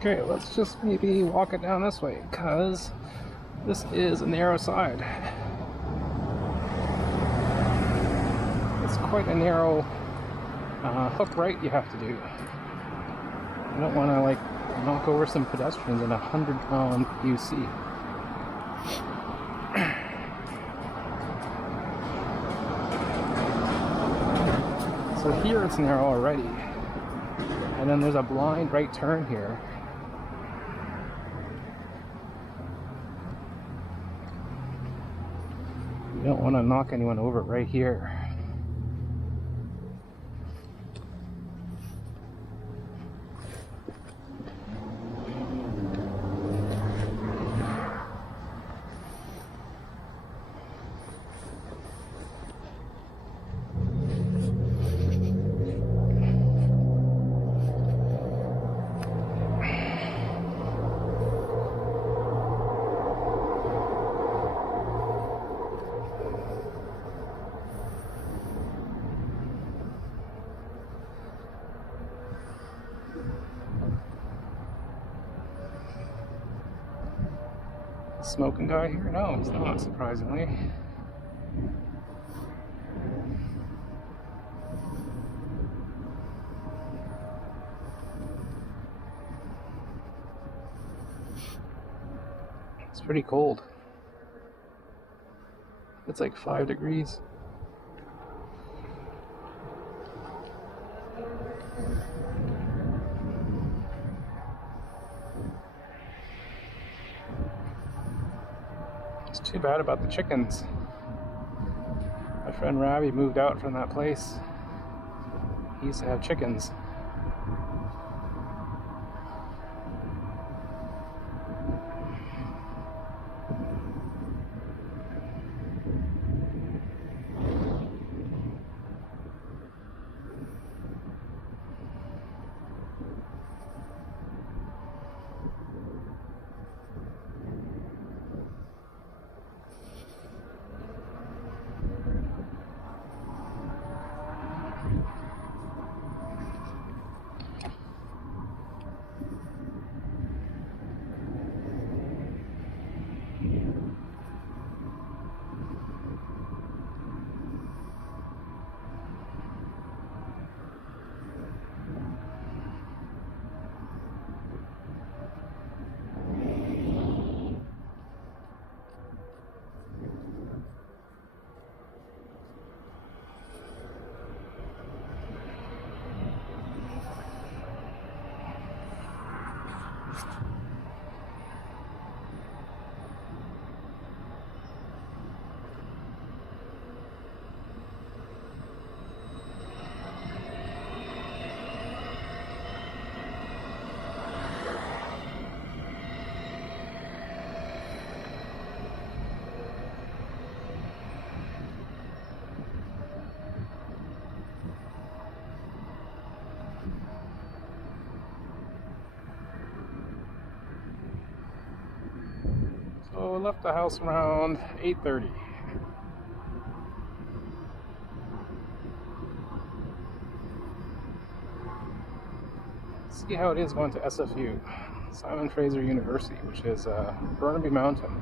Okay, let's just maybe walk it down this way, because this is a narrow side. It's quite a narrow hook right you have to do. You don't want to like knock over some pedestrians in a 100-pound UC. So here it's narrow already, and then there's a blind right turn here. You don't want to knock anyone over right here. Smoking guy here? No, he's not, surprisingly. It's pretty cold. It's like 5 degrees. It's too bad about the chickens. My friend Ravi moved out from that place. He used to have chickens. left the house around 8:30. See how it is going to SFU, Fraser University, which is Burnaby Mountain.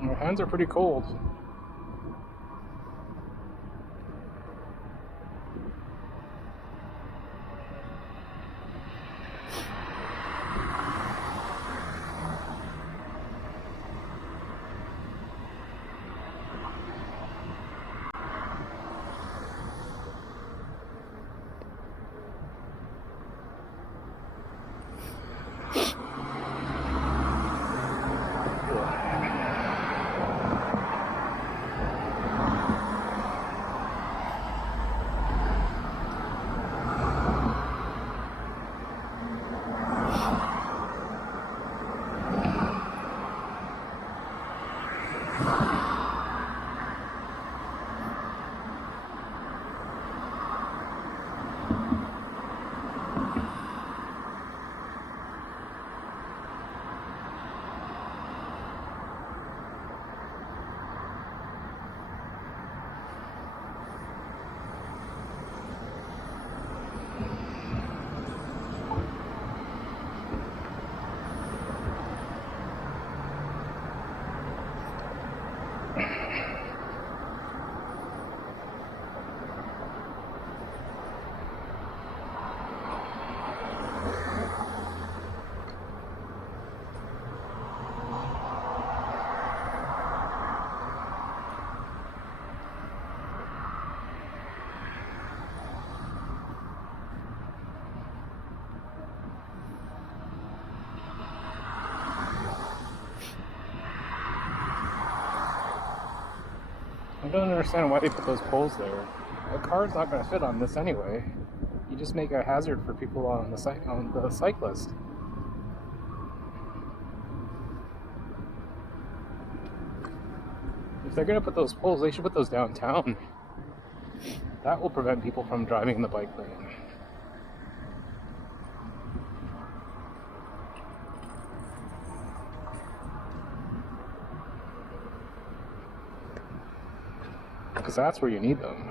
My hands are pretty cold. I don't understand why they put those poles there. A car's not going to fit on this anyway. You just make a hazard for people on the cyclist. If they're going to put those poles, they should put those downtown. That will prevent people from driving in the bike lane. Because that's where you need them.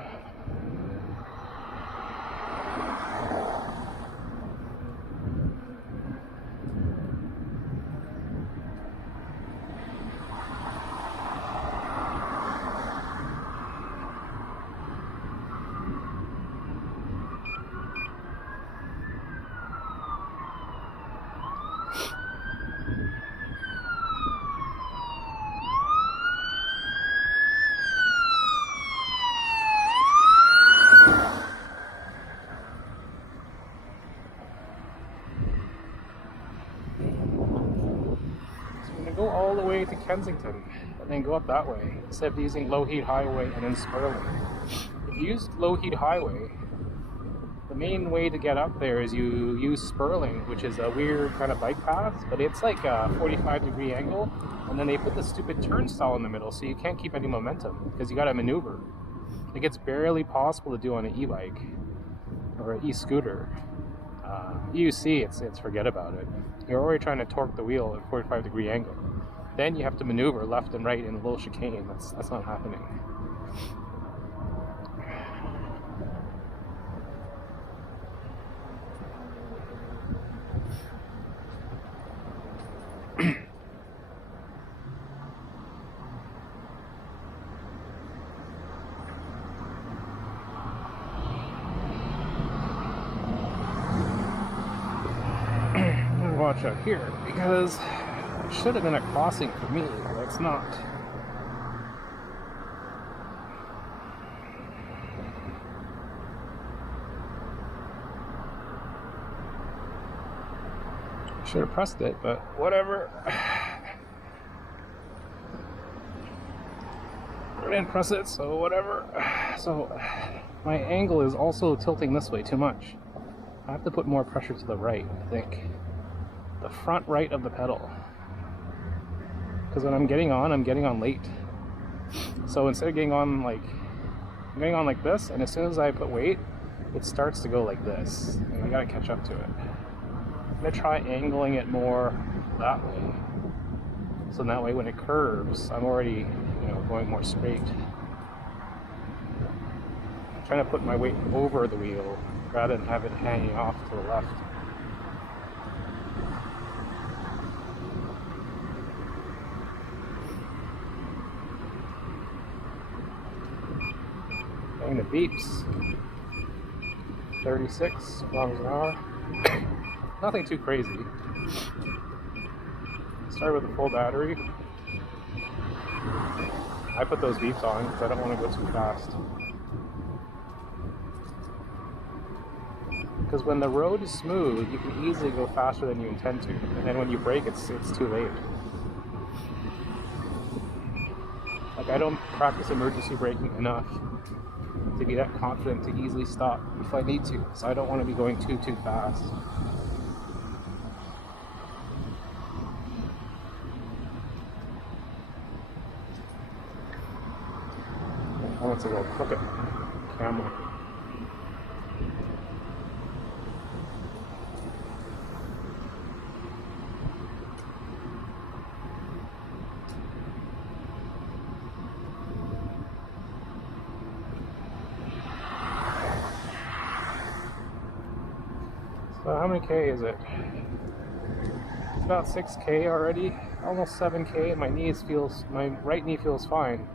Kensington and then go up that way instead of using low heat highway and then Sperling. If you use low heat highway, the main way to get up there is you use Sperling, which is a weird kind of bike path, but it's like a 45-degree angle, and then they put the stupid turnstile in the middle, so you can't keep any momentum because you got to maneuver. Like, it's barely possible to do on an e-bike or an e-scooter. EUC, it's forget about it. You're already trying to torque the wheel at a 45-degree angle. Then you have to maneuver left and right in a little chicane. That's not happening. Watch out here, because it should have been a crossing for me, but it's not. Should have pressed it, but whatever. I didn't press it, so whatever. So my angle is also tilting this way too much. I have to put more pressure to the right, I think. The front right of the pedal, because when I'm getting on late. So instead of getting on like this, and as soon as I put weight, it starts to go like this, and I gotta catch up to it. I'm gonna try angling it more that way, so that way when it curves, I'm already, going more straight. I'm trying to put my weight over the wheel rather than have it hanging off to the left. And the beeps, 36 miles an hour. Nothing too crazy. Start with a full battery. I put those beeps on because I don't want to go too fast. Because when the road is smooth, you can easily go faster than you intend to, and then when you brake, it's too late. Like, I don't practice emergency braking enough to be that confident to easily stop if I need to, so I don't want to be going too fast. I want to go crooked camera. So how many K is it? It's about 6K already, almost 7K, and my right knee feels fine.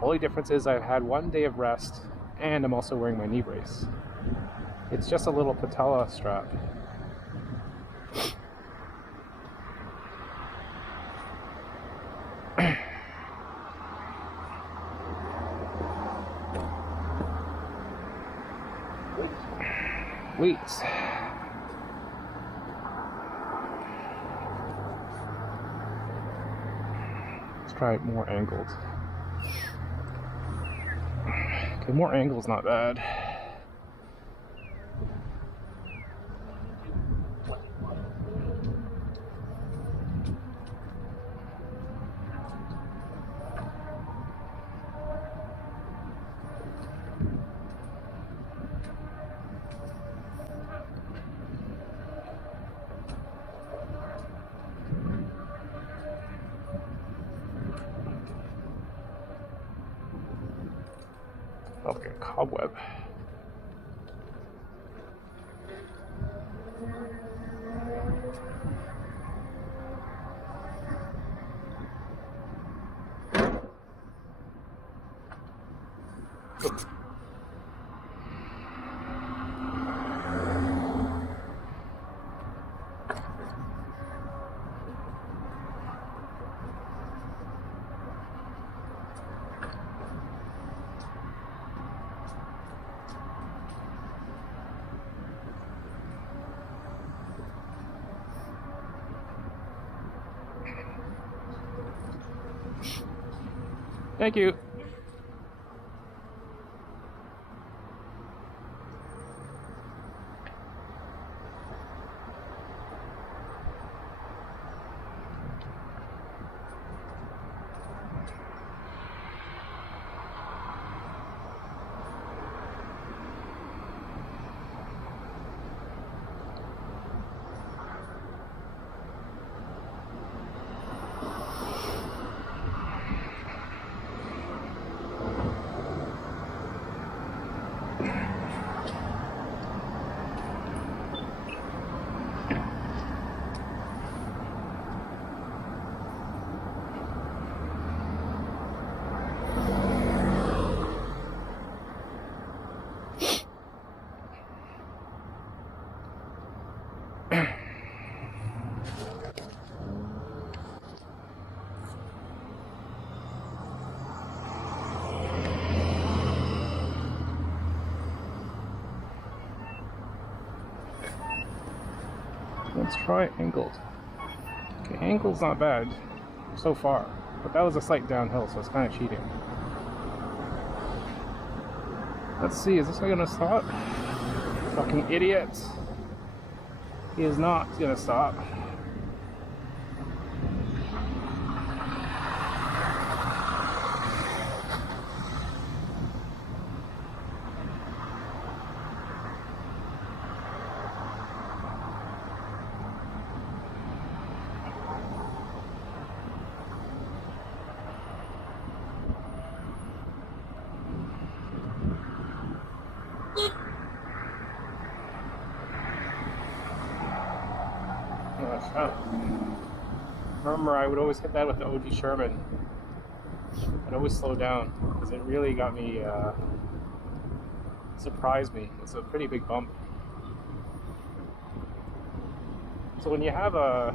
Only difference is I've had 1 day of rest, and I'm also wearing my knee brace. It's just a little patella strap. Weights. Let's try it more angled. Okay, more angle's not bad. Oh, like a cobweb. Thank you. Let's try angled. Okay, angled's not bad so far, but that was a slight downhill, so it's kind of cheating. Let's see, is this guy gonna stop? Fucking idiot. He is not gonna stop. Remember, I would always hit that with the OG Sherman. I'd always slow down because it really got me, surprised me. It's a pretty big bump. So when you have a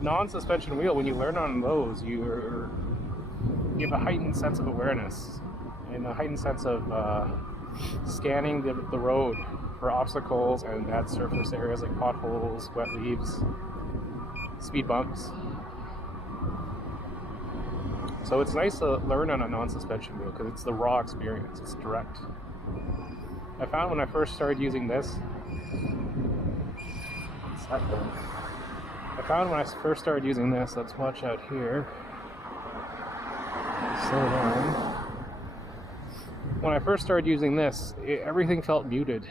non-suspension wheel, when you learn on those, you have a heightened sense of awareness and a heightened sense of scanning the road for obstacles and bad surface areas like potholes, wet leaves, speed bumps. So it's nice to learn on a non-suspension wheel because it's the raw experience, it's direct. I found when I first started using this, let's watch out here. Slow down. When I first started using this, everything felt muted.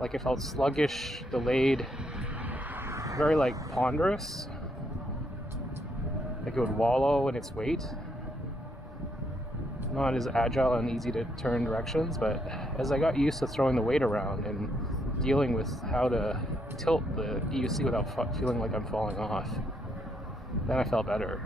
Like it felt sluggish, delayed, very like ponderous. Like it would wallow in its weight. Not as agile and easy to turn directions, but as I got used to throwing the weight around and dealing with how to tilt the EUC without feeling like I'm falling off, then I felt better.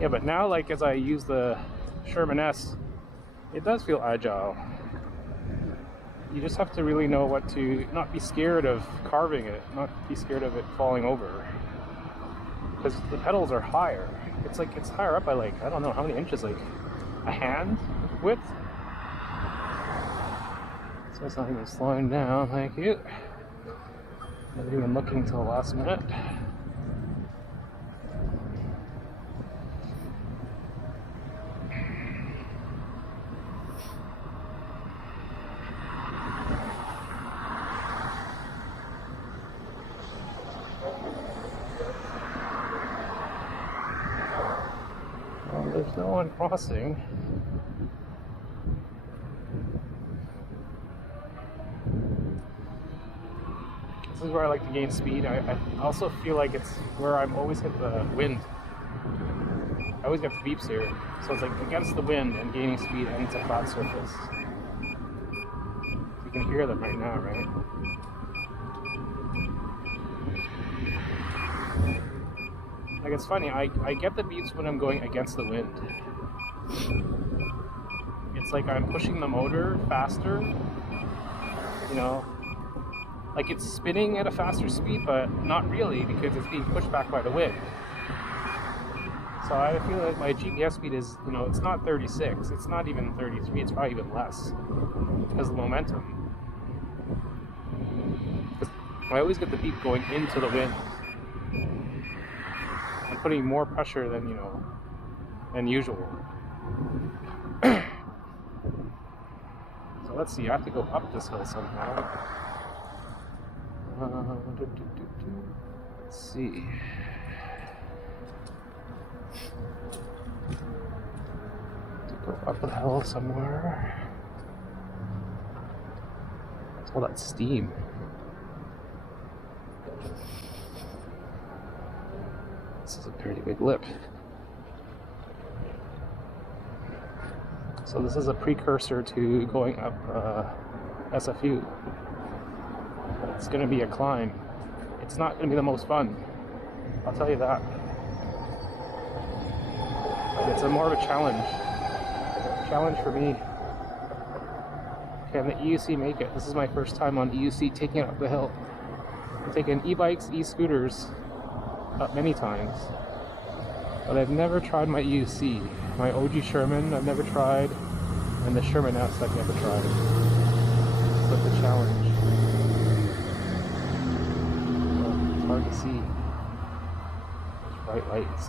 Yeah, but now, like, as I use the Sherman S, it does feel agile. You just have to really know what to, not be scared of carving it, not be scared of it falling over. Because the pedals are higher. It's like, it's higher up by like, I don't know how many inches, like a hand width. So it's not even slowing down, thank you. Not even looking till the last minute. There's no one crossing. This is where I like to gain speed. I also feel like it's where I've always hit the wind. I always get the beeps here. So it's like against the wind and gaining speed, and it's a flat surface. You can hear them right now, right? Like, it's funny, I get the beeps when I'm going against the wind. It's like I'm pushing the motor faster, you know, like it's spinning at a faster speed, but not really, because it's being pushed back by the wind. So I feel like my GPS speed is, you know, it's not 36, it's not even 33, it's probably even less because of the momentum. I always get the beep going into the wind. I'm putting more pressure than, you know, than usual. So let's see, I have to go up this hill somehow. Let's see. To go up the hill somewhere. What's all that steam? This is a pretty big lip. So this is a precursor to going up SFU. It's going to be a climb. It's not going to be the most fun, I'll tell you that. It's more of a challenge. Challenge for me. Can the EUC make it? This is my first time on EUC taking it up the hill. I've taken e-bikes, e-scooters up many times, but I've never tried my EUC. My OG Sherman I've never tried, and the Sherman S I've never tried. So it's a challenge. Well, it's hard to see. There's bright lights.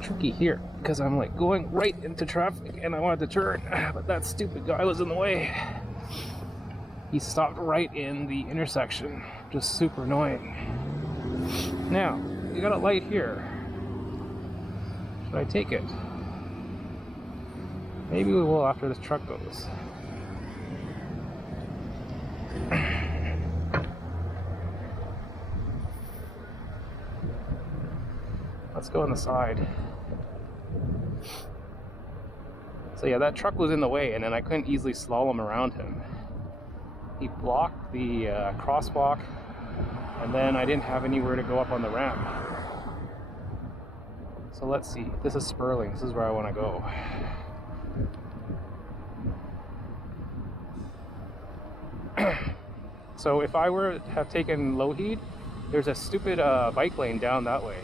Tricky here because I'm like going right into traffic and I wanted to turn, but that stupid guy was in the way. He stopped right in the intersection. Just super annoying. Now, you got a light here. Should I take it? Maybe we will after this truck goes. Let's go on the side. So yeah, that truck was in the way, and then I couldn't easily slalom around him. He blocked the crosswalk, and then I didn't have anywhere to go up on the ramp. So let's see. This is Sperling. This is where I want to go. So if I were to have taken Lougheed, there's a stupid bike lane down that way.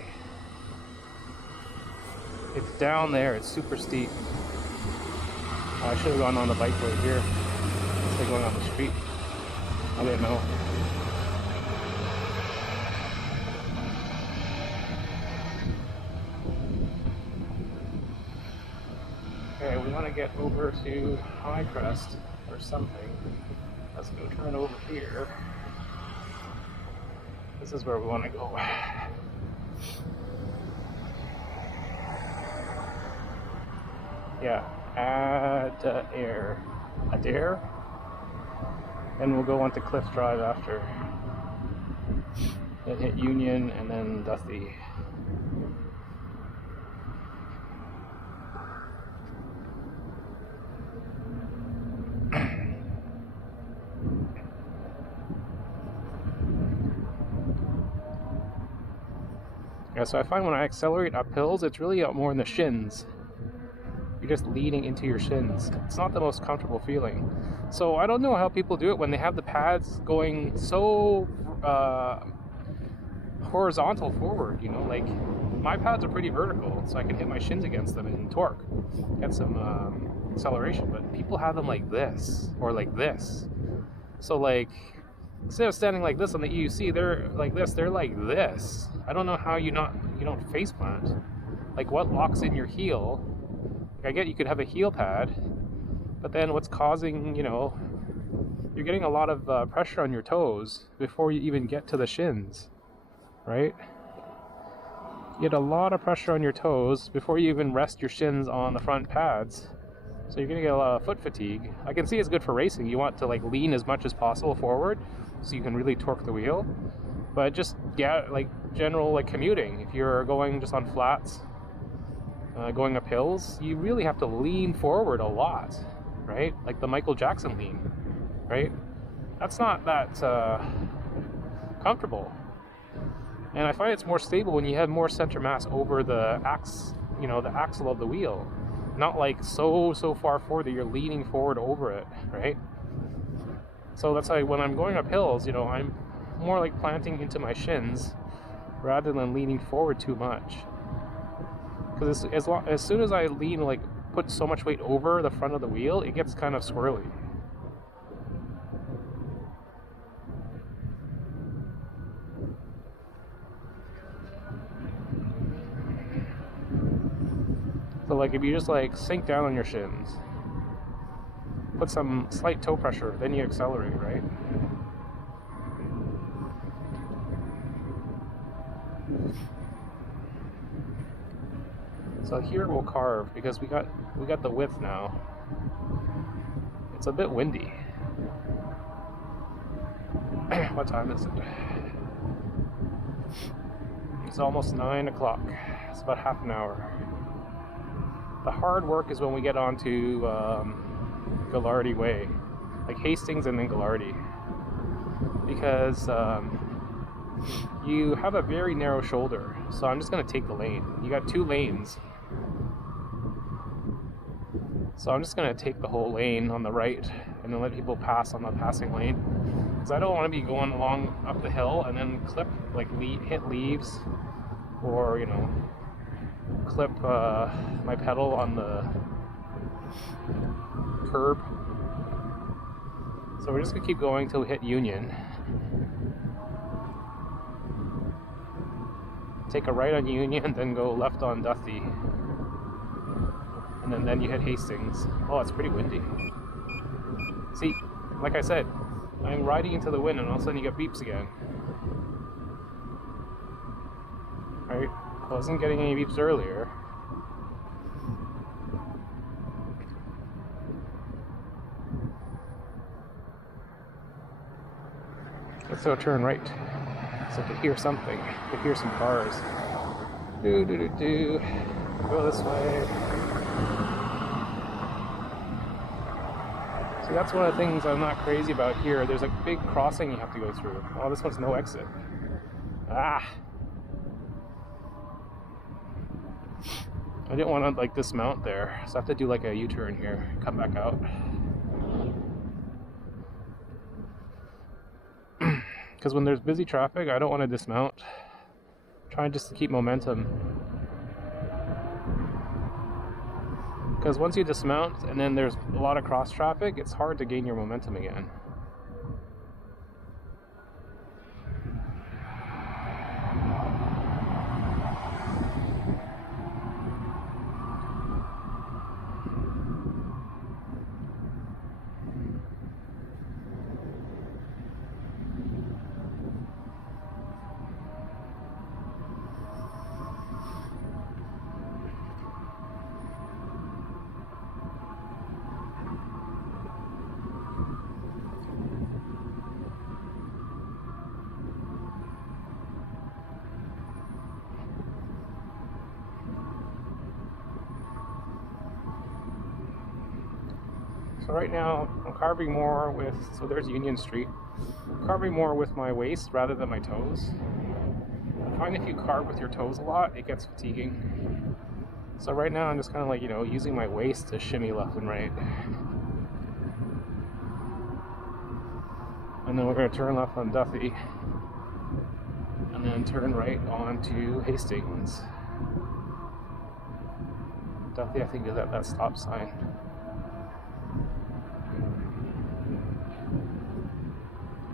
It's down there. It's super steep. I should have gone on the bike lane here instead of going on the street. I didn't know. Okay, we want to get over to High Crest or something. Let's go turn over here. This is where we want to go. Yeah, Adair. Adair? And we'll go on to Cliff Drive after. Then hit Union and then Duthie. Yeah, so I find when I accelerate up hills, it's really up more in the shins. You're just leaning into your shins. It's not the most comfortable feeling. So I don't know how people do it when they have the pads going so horizontal forward, you know, like my pads are pretty vertical, so I can hit my shins against them and torque, get some acceleration, but people have them like this, or like this. So like, instead of standing like this on the EUC, they're like this, they're like this. I don't know how you don't face plant. Like what locks in your heel? Like I get you could have a heel pad, but then what's causing, you know, you're getting a lot of pressure on your toes before you even get to the shins, right? You get a lot of pressure on your toes before you even rest your shins on the front pads. So you're gonna get a lot of foot fatigue. I can see it's good for racing. You want to like lean as much as possible forward so you can really torque the wheel. But just like general like commuting, if you're going just on flats, going up hills, you really have to lean forward a lot, right? Like the Michael Jackson lean, right? That's not that comfortable. And I find it's more stable when you have more center mass over the the axle of the wheel. Not like so far forward that you're leaning forward over it, right? So that's why when I'm going up hills, I'm more like planting into my shins rather than leaning forward too much. Because as soon as I lean, like put so much weight over the front of the wheel, it gets kind of swirly. So like if you just like sink down on your shins, put some slight toe pressure, then you accelerate, right? So here we'll carve because we got the width now. It's a bit windy. What time is it? It's almost 9 o'clock. It's about half an hour. The hard work is when we get onto Gallardi Way, like Hastings and then Gallardi, because you have a very narrow shoulder. So I'm just going to take the lane. You got 2 lanes. So I'm just going to take the whole lane on the right and then let people pass on the passing lane. Because I don't want to be going along up the hill and then clip, like hit leaves or, clip my pedal on the curb. So we're just going to keep going till we hit Union. Take a right on Union, then go left on Duthie. And then you hit Hastings. Oh, it's pretty windy. See, like I said, I'm riding into the wind and all of a sudden you get beeps again. Right? I wasn't getting any beeps earlier. Let's go turn right. So I could hear something. I could hear some cars. Go this way. See, that's one of the things I'm not crazy about here. There's a big crossing you have to go through. Oh, this one's no exit. Ah! I didn't want to like dismount there, so I have to do like a U-turn here, come back out. Because when there's busy traffic, I don't want to dismount. I'm trying just to keep momentum. Because once you dismount and then there's a lot of cross traffic, it's hard to gain your momentum again. So right now, I'm carving more with, so there's Union Street. I'm carving more with my waist rather than my toes. I find if you carve with your toes a lot, it gets fatiguing. So right now, I'm just kind of like, using my waist to shimmy left and right. And then we're going to turn left on Duthie. And then turn right on to Hastings. Duthie, I think, is at that stop sign.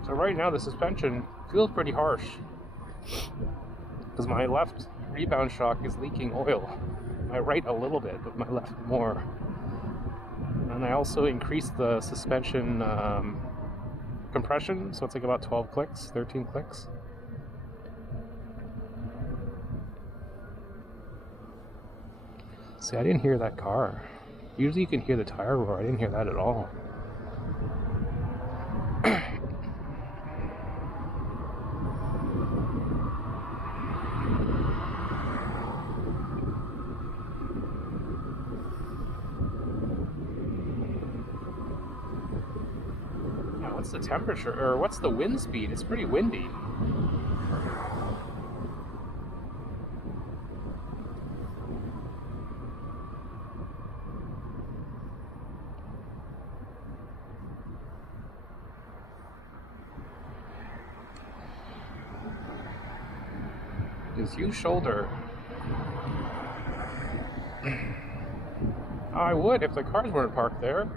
So right now the suspension feels pretty harsh because my left rebound shock is leaking oil. My right a little bit, but my left more. And I also increased the suspension compression, so it's like about 12 clicks, 13 clicks. See, I didn't hear that car. Usually you can hear the tire roar. I didn't hear that at all. What's the temperature, or what's the wind speed? It's pretty windy. His huge shoulder. I would if the cars weren't parked there.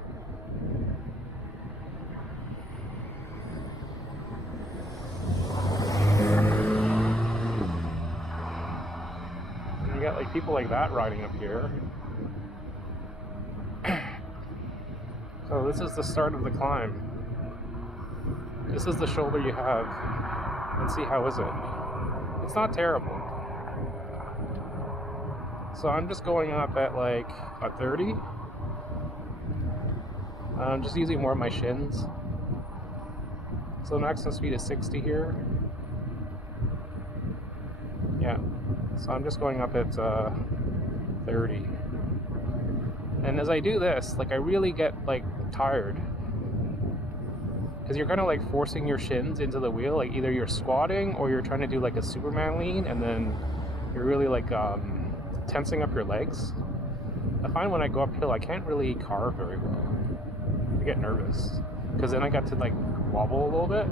You got like people like that riding up here. So this is the start of the climb. This is the shoulder you have. Let's see, how is it? It's not terrible. So I'm just going up at like a 30. I'm just using more of my shins. So maximum speed is 60 here. Yeah. So I'm just going up at 30. And as I do this, like I really get like tired. Because you're kind of like forcing your shins into the wheel. Like either you're squatting or you're trying to do like a Superman lean, and then you're really like tensing up your legs. I find when I go uphill, I can't really carve very well. I get nervous. Because then I got to like wobble a little bit.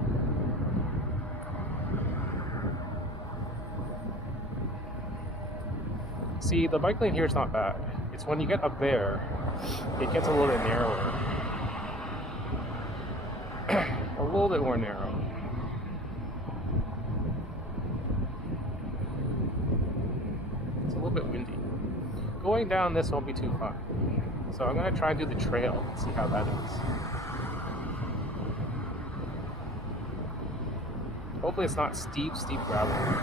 See, the bike lane here is not bad. It's when you get up there, it gets a little bit narrower. A little bit more narrow. It's a little bit windy. Going down this won't be too fun. So I'm going to try and do the trail and see how that is. Hopefully it's not steep gravel.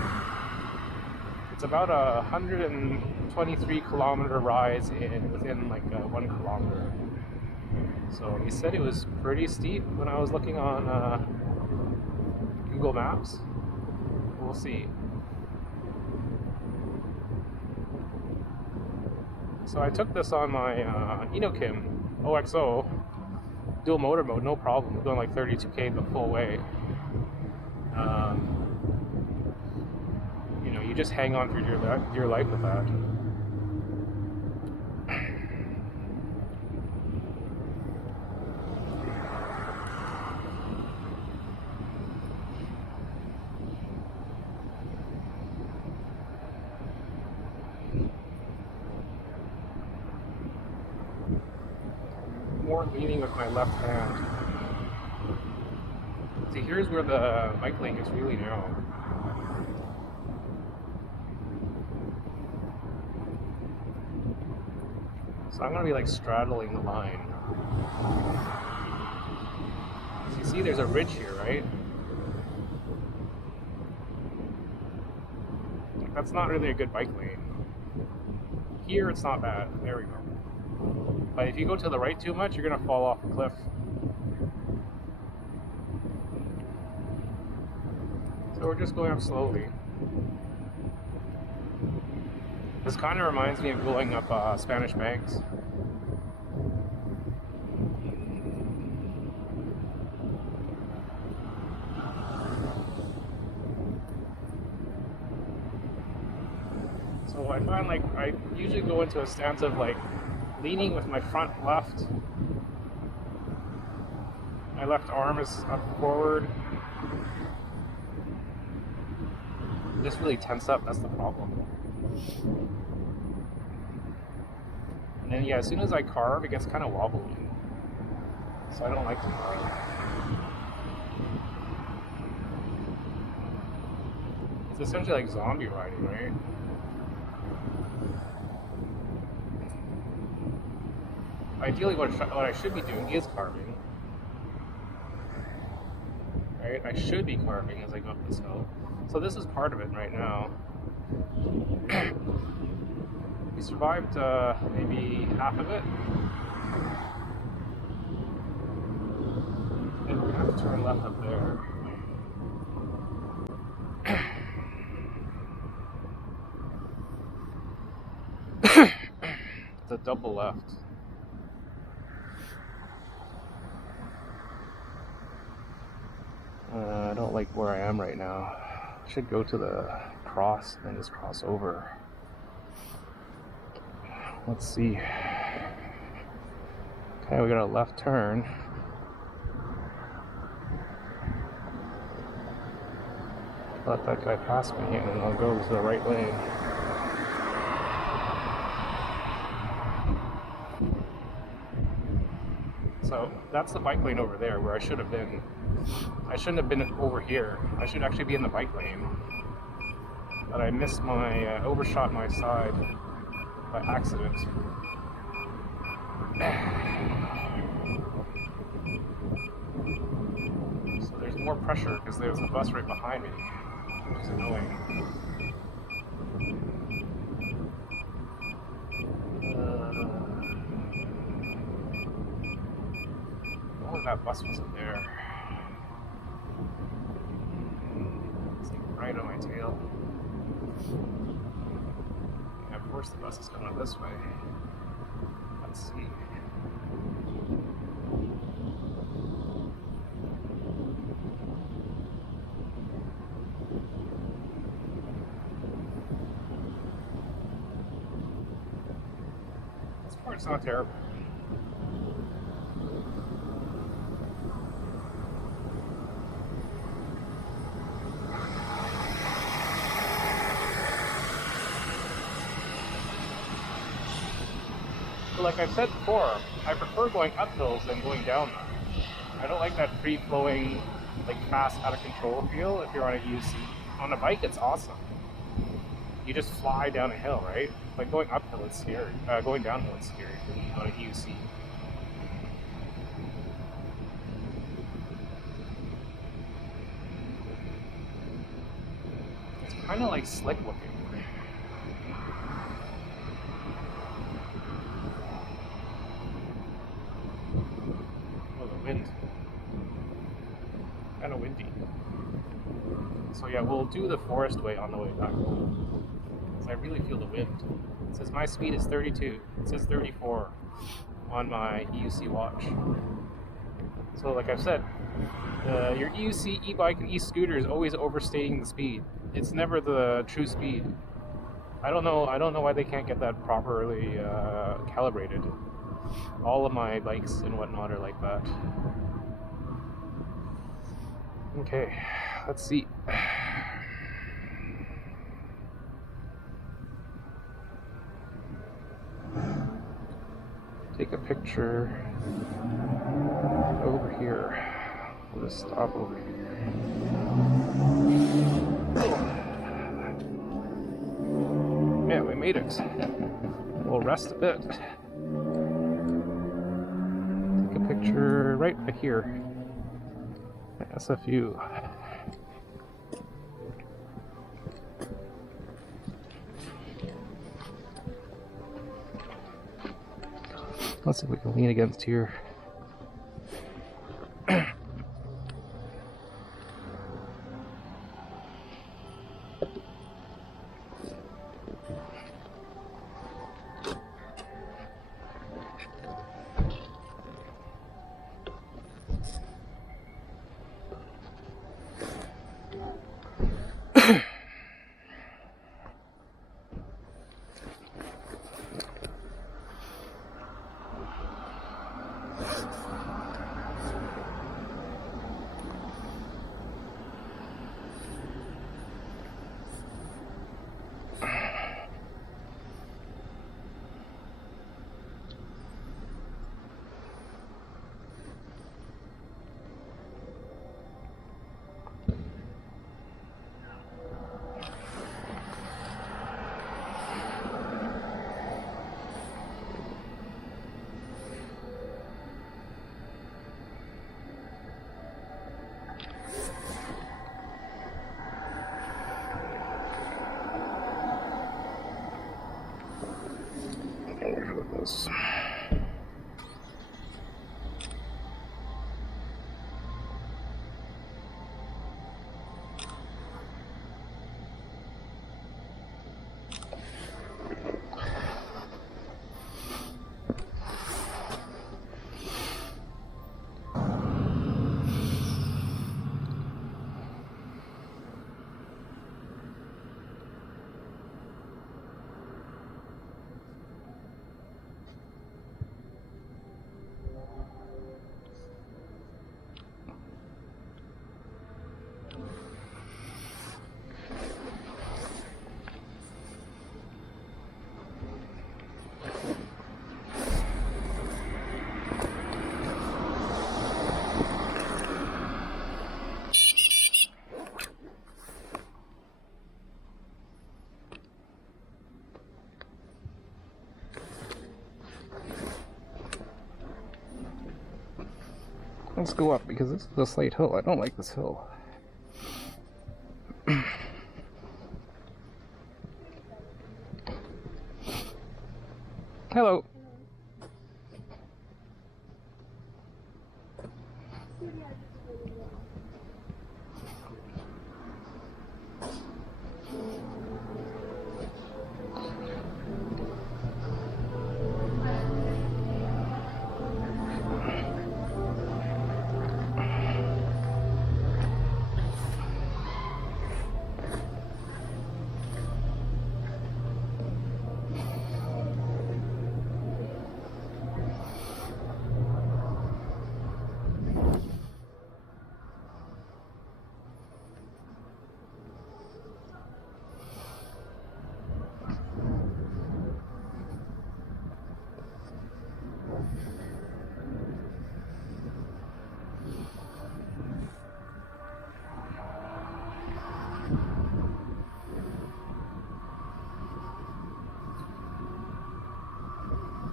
It's about a 123 kilometer rise within like 1 kilometer. So he said it was pretty steep when I was looking on Google Maps. We'll see. So I took this on my Inokim OXO dual motor mode, no problem. We're going like 32k the full way. You know, you just hang on for your life with that. More leaning with my left hand. See, here's where the bike lane gets really narrow. So I'm going to be like straddling the line. So you see there's a ridge here, right? That's not really a good bike lane. Here it's not bad. There we go. But if you go to the right too much, you're going to fall off a cliff. So we're just going up slowly. This kind of reminds me of going up Spanish Banks. So I find like I usually go into a stance of like leaning with my front left. My left arm is up forward. Just really tense up, that's the problem. And then yeah, as soon as I carve, it gets kind of wobbly. So I don't like to carve. It's essentially like zombie riding, right? Ideally, what I should be doing is carving. Right? I should be carving as I go up this hill. So this is part of it right now. We survived maybe half of it. And we're going to have to turn left up there. The double left. don't like where I am right now. I should go to the cross and just cross over. Let's see. Okay, we got a left turn. Let that guy pass me and then I'll go to the right lane. So that's the bike lane over there where I should have been. I shouldn't have been over here. I should actually be in the bike lane. But I missed my, overshot my side by accident. So there's more pressure because there's a bus right behind me, which is annoying. Oh, that bus wasn't there. It's like right on my tail. Yeah, of course the bus is coming this way. Let's see. This part's not terrible. But like I've said before, I prefer going up hills than going down them. I don't like that free-flowing, like fast, out-of-control feel if you're on a UC. On a bike, it's awesome. You just fly down a hill, right? Like going uphill, it's scary. Going downhill, it's scary for me on a UC. It's kind of like slick looking. Oh, the wind. Kind of windy. So yeah, we'll do the forest way on the way back home. So I really feel the wind. It says my speed is 32. It says 34 on my EUC watch. So like I've said, your EUC e-bike and e-scooter is always overstating the speed. It's never the true speed. I don't know why they can't get that properly calibrated. All of my bikes and whatnot are like that. Okay, let's see. Take a picture over here. We'll just stop over here. Yeah, we made it. We'll rest a bit. Take a picture right here. SFU. Let's see if we can lean against here. Let's go up because this is a slight hill. I don't like this hill. Hello.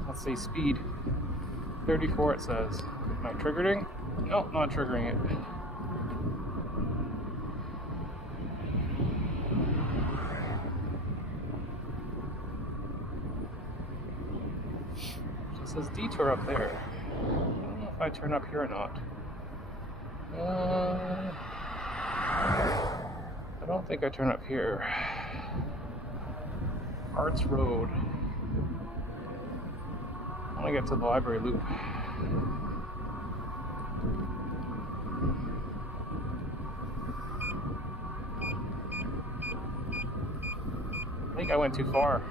Let's say speed 34 it says. Am I triggering? No, not triggering it. It says detour up there. I don't know if I turn up here or not. I don't think I turn up here. Arts Road. I want to get to the library loop. I think I went too far.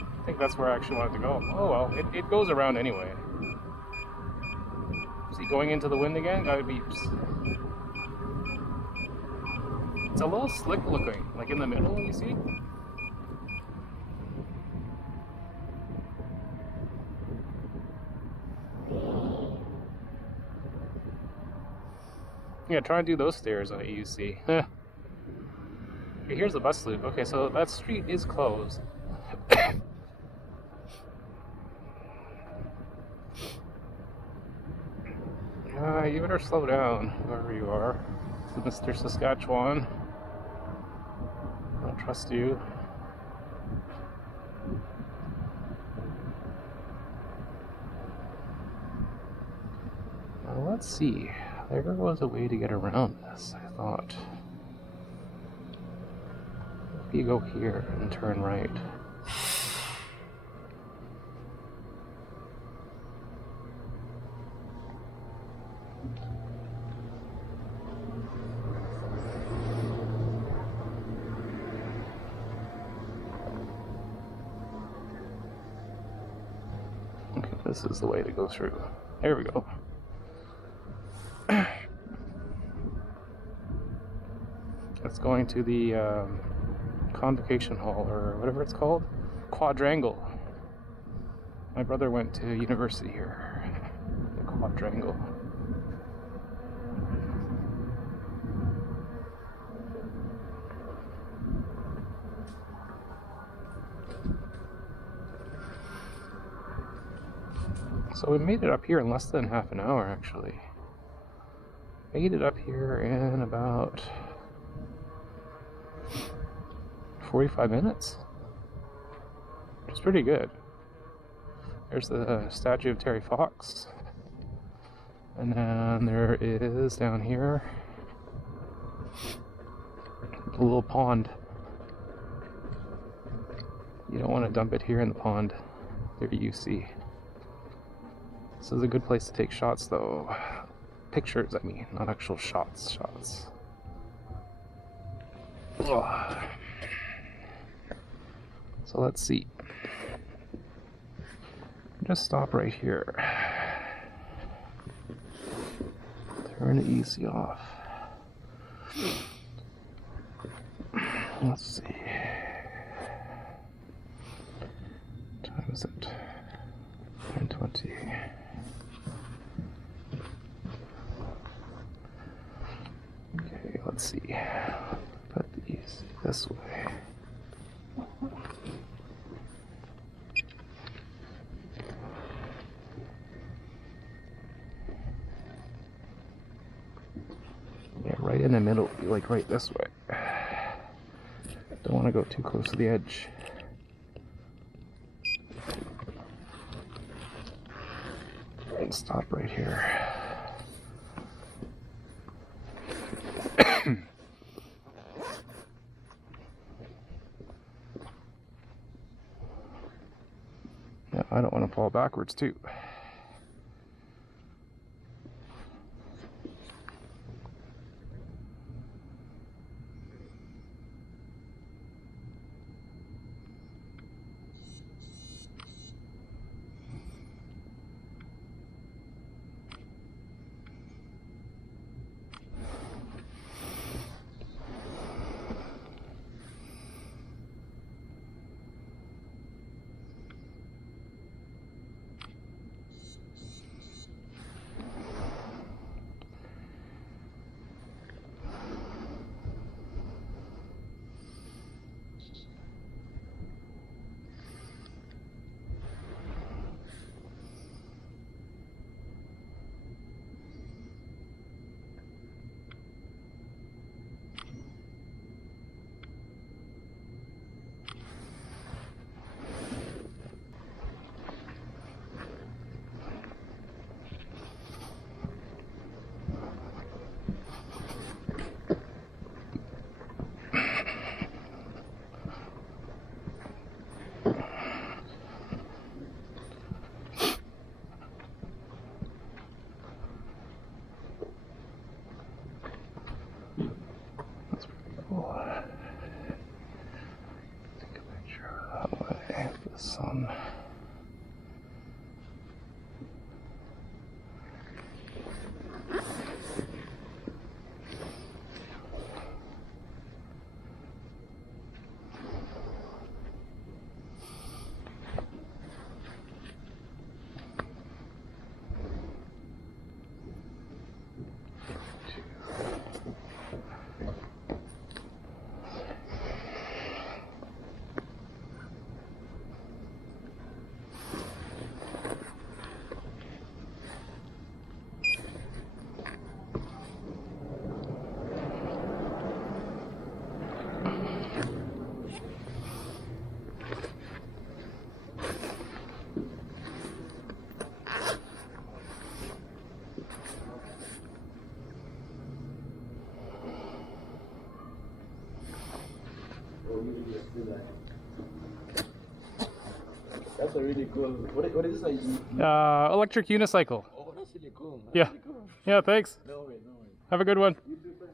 I think that's where I actually wanted to go. Oh well, it goes around anyway. Is he going into the wind again? Gotta be. It's a little slick looking, like in the middle, you see? Yeah, try and do those stairs on UC. Okay, here's the bus loop. Okay, so that street is closed. You better slow down, whoever you are. Mr. Saskatchewan. I don't trust you. Now let's see. There was a way to get around this, I thought. If you go here and turn right. Okay, this is the way to go through. There we go. It's going to the convocation hall, or whatever it's called. Quadrangle. My brother went to university here. The Quadrangle. So we made it up here in less than half an hour, actually. Made it up here in about 45 minutes, which is pretty good. There's the statue of Terry Fox, and then there is down here a little pond. You don't want to dump it here in the pond. There you see. This is a good place to take shots, though. Pictures, I mean, not actual shots. Ugh. So let's see. Just stop right here. Turn it easy off. Let's see. What time is it? 9:20. Okay, let's see. Put these this way. in the middle, like right this way. Don't want to go too close to the edge. And stop right here. Yeah, I don't want to fall backwards too. Take a picture that way of the sun. That's a really cool. What is this? Electric unicycle. Oh, that's really cool. That's Yeah. Really cool. Yeah, thanks. No way, no way. Have a good one. You do that.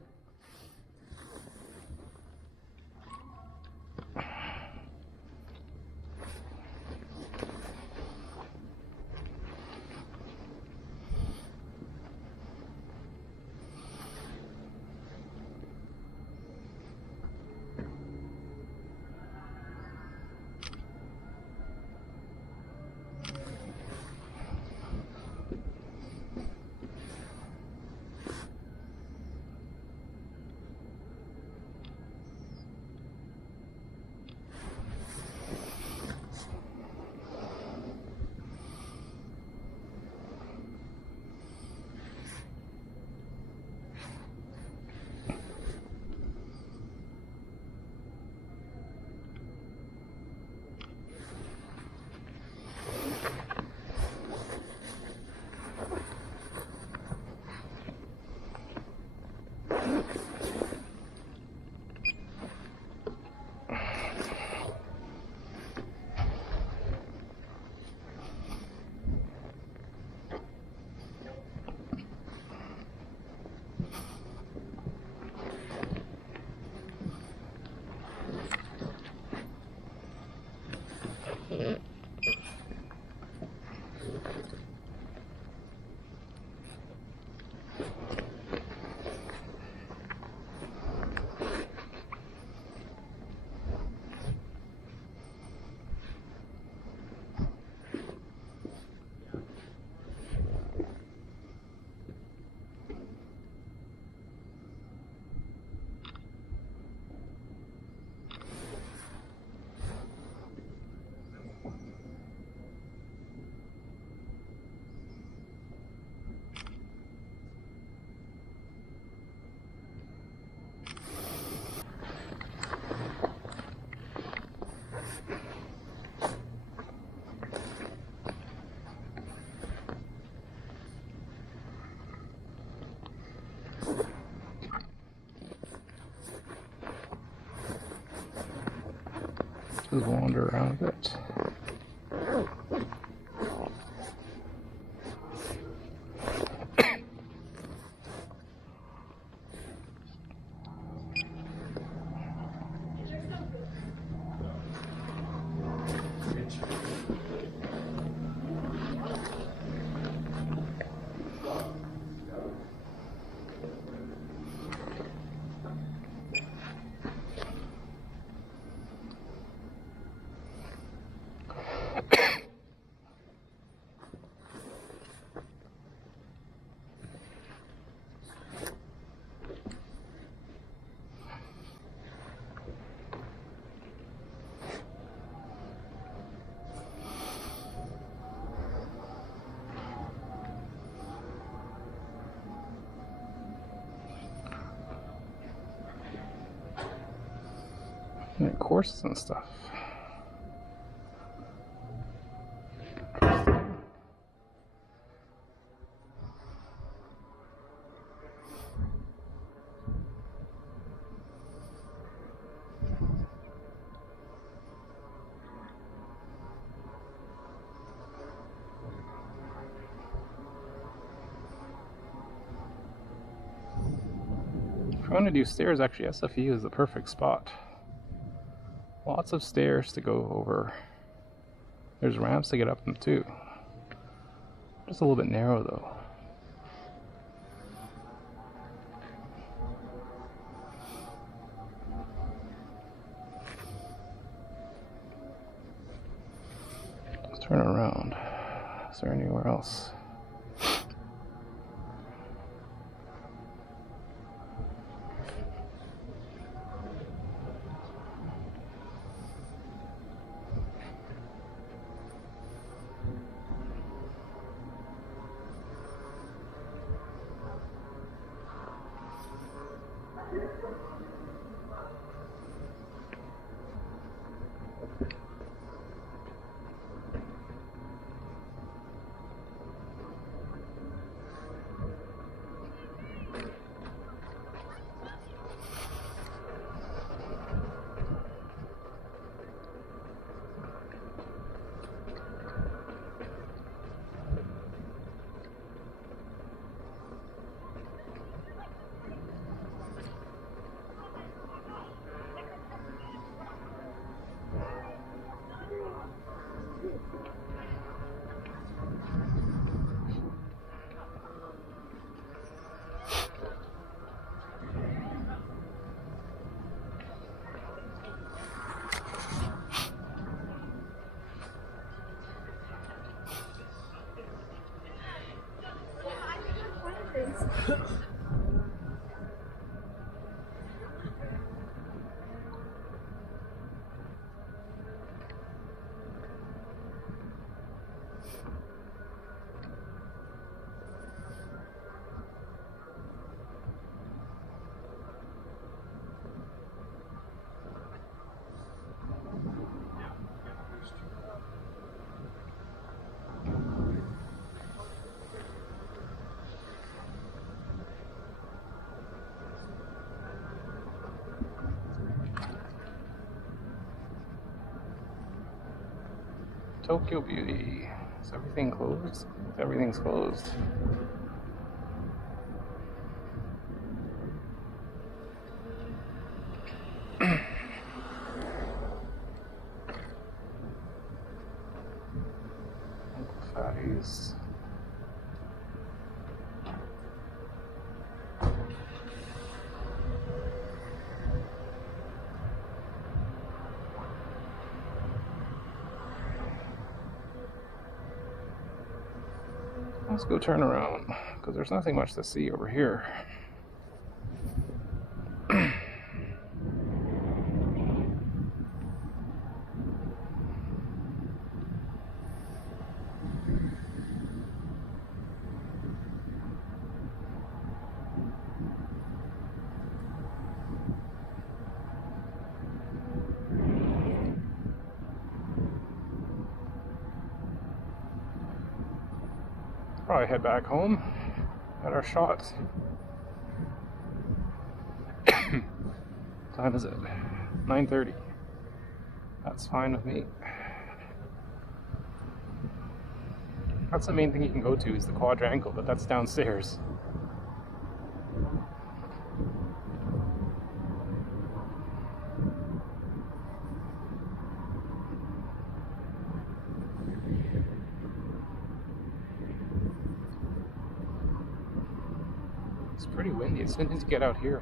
Just wander around a bit. And courses and stuff. If you want to do stairs, actually SFU is the perfect spot. Lots of stairs to go over. There's ramps to get up them too. Just a little bit narrow though. Let's turn around. Is there anywhere else? Tokyo Beauty. Is everything closed? Everything's closed. Uncle Fatty's. Let's go turn around, because there's nothing much to see over here. Probably head back home at our shots. Time is it? 9:30. That's fine with me. That's the main thing you can go to is the quadrangle, but that's downstairs. It's pretty windy. It's windy to get out here.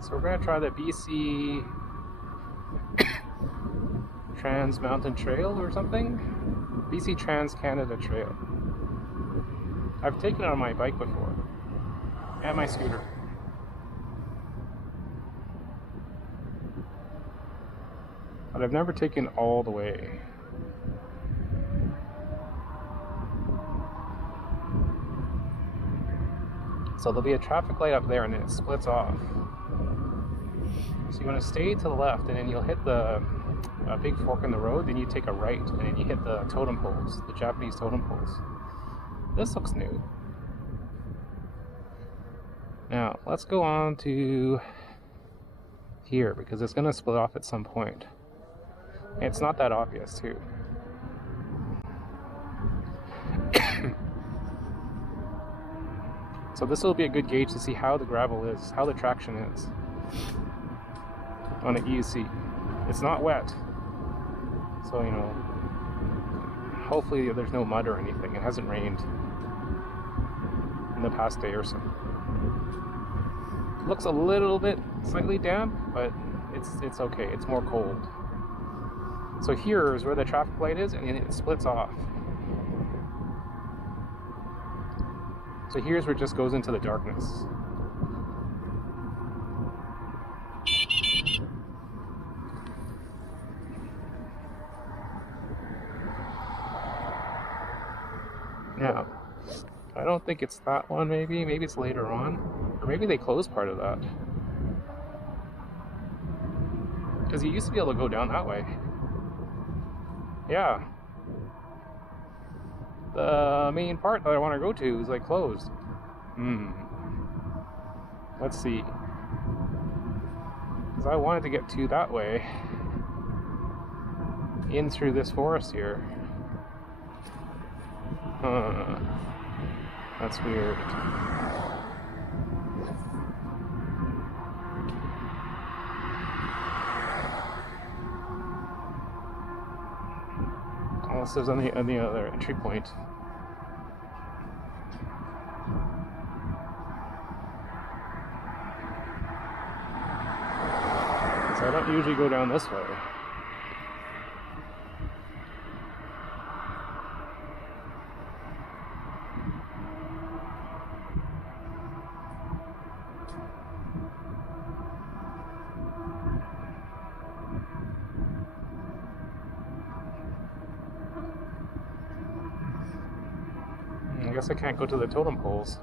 So we're going to try the BC Trans Mountain Trail or something? BC Trans Canada Trail. I've taken it on my bike before. And my scooter. But I've never taken all the way. So there'll be a traffic light up there and then it splits off. So you want to stay to the left and then you'll hit the big fork in the road, then you take a right and then you hit the totem poles, the Japanese totem poles. This looks new. Now, let's go on to here because it's going to split off at some point. And it's not that obvious too. So this will be a good gauge to see how the gravel is, how the traction is on the EUC. It's not wet, so you know, hopefully there's no mud or anything. It hasn't rained in the past day or so. It looks a little bit slightly damp, but it's okay. It's more cold. So here is where the traffic light is, and it splits off. So here's where it just goes into the darkness. Now, I don't think it's that one maybe. Maybe it's later on. Or maybe they closed part of that. Because you used to be able to go down that way. Yeah. The main part that I want to go to is like closed. Let's see. Because I wanted to get to that way. In through this forest here. That's weird. Unless there's on the other entry point. So I don't usually go down this way. I guess I can't go to the totem poles.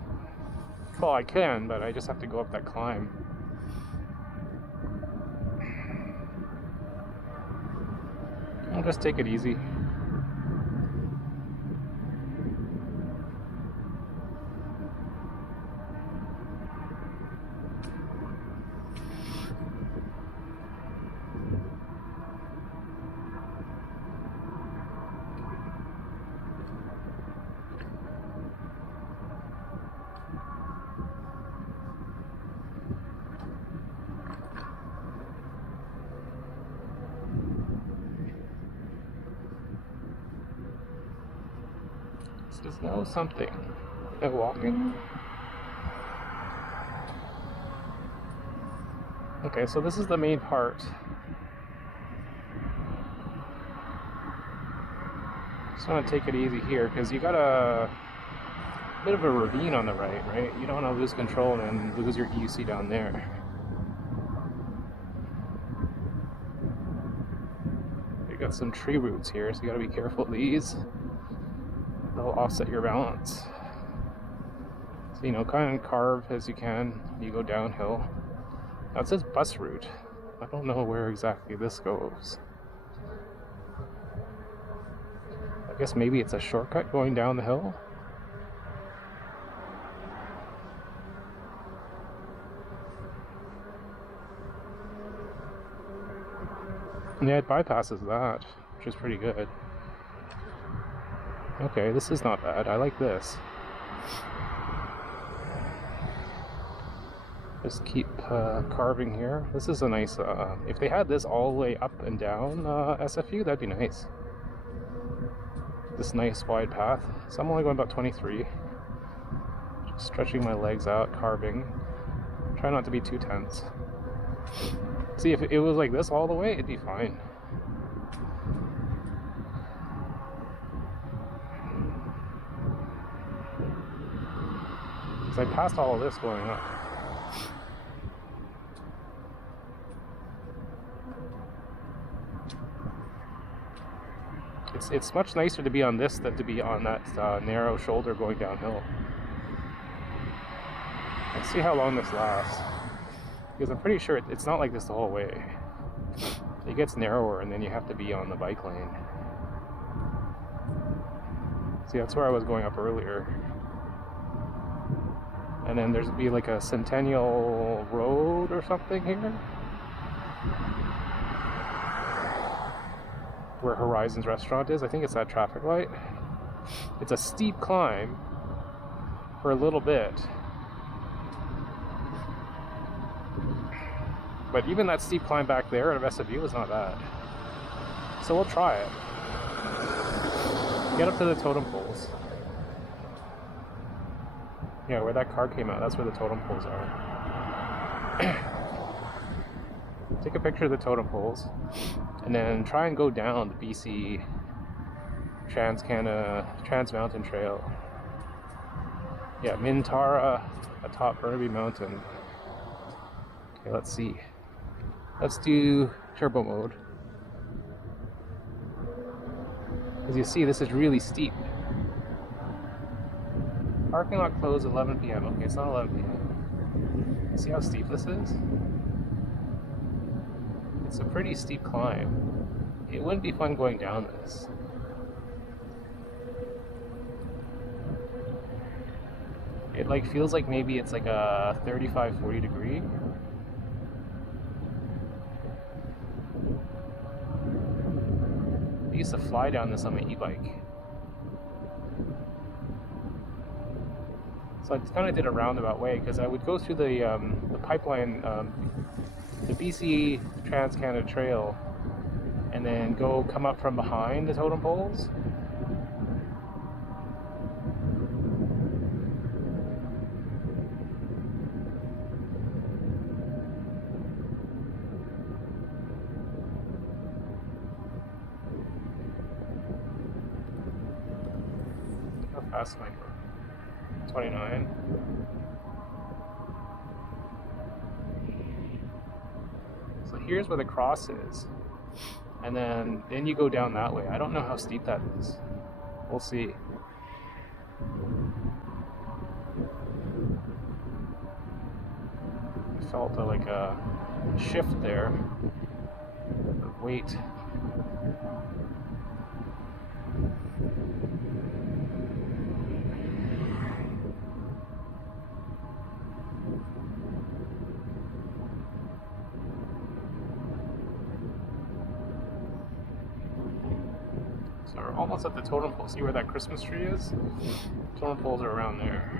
Well, I can, but I just have to go up that climb. I'll just take it easy. Just know something. No walking. Okay, so this is the main part. Just want to take it easy here because you got a bit of a ravine on the right? You don't want to lose control and then lose your EUC down there. You got some tree roots here, so you got to be careful of these. They'll offset your balance. So, you know, kind of carve as you can. You go downhill. Now it says bus route. I don't know where exactly this goes. I guess maybe it's a shortcut going down the hill. Yeah, it bypasses that, which is pretty good. Okay, this is not bad. I like this. Just keep carving here. This is a nice, if they had this all the way up and down SFU, that'd be nice. This nice wide path. So I'm only going about 23. Just stretching my legs out, carving. Try not to be too tense. See, if it was like this all the way, it'd be fine. Because I passed all of this going up. It's much nicer to be on this than to be on that narrow shoulder going downhill. Let's see how long this lasts. Because I'm pretty sure it's not like this the whole way. It gets narrower and then you have to be on the bike lane. See, that's where I was going up earlier. And then there'd be like a Centennial Road or something here. Where Horizon's restaurant is. I think it's that traffic light. It's a steep climb for a little bit. But even that steep climb back there at SFU is not bad. So we'll try it. Get up to the totem poles. Yeah, where that car came out, that's where the totem poles are. Take a picture of the totem poles. And then try and go down the BC Trans Mountain Trail. Yeah, Mintara atop Burnaby Mountain. Okay, let's see. Let's do turbo mode. As you see, this is really steep. Parking lot closed 11 p.m. Okay, it's not 11 p.m. See how steep this is? It's a pretty steep climb. It wouldn't be fun going down this. It like feels like maybe it's like a 35-40 degree. I used to fly down this on my e-bike. So I kind of did a roundabout way because I would go through the pipeline, the BC Trans-Canada Trail, and then come up from behind the totem poles. How fast am I going? 29. So here's where the cross is. And then you go down that way. I don't know how steep that is. We'll see. I felt like a shift there of weight. So we're almost at the totem pole. See where that Christmas tree is? Totem poles are around there.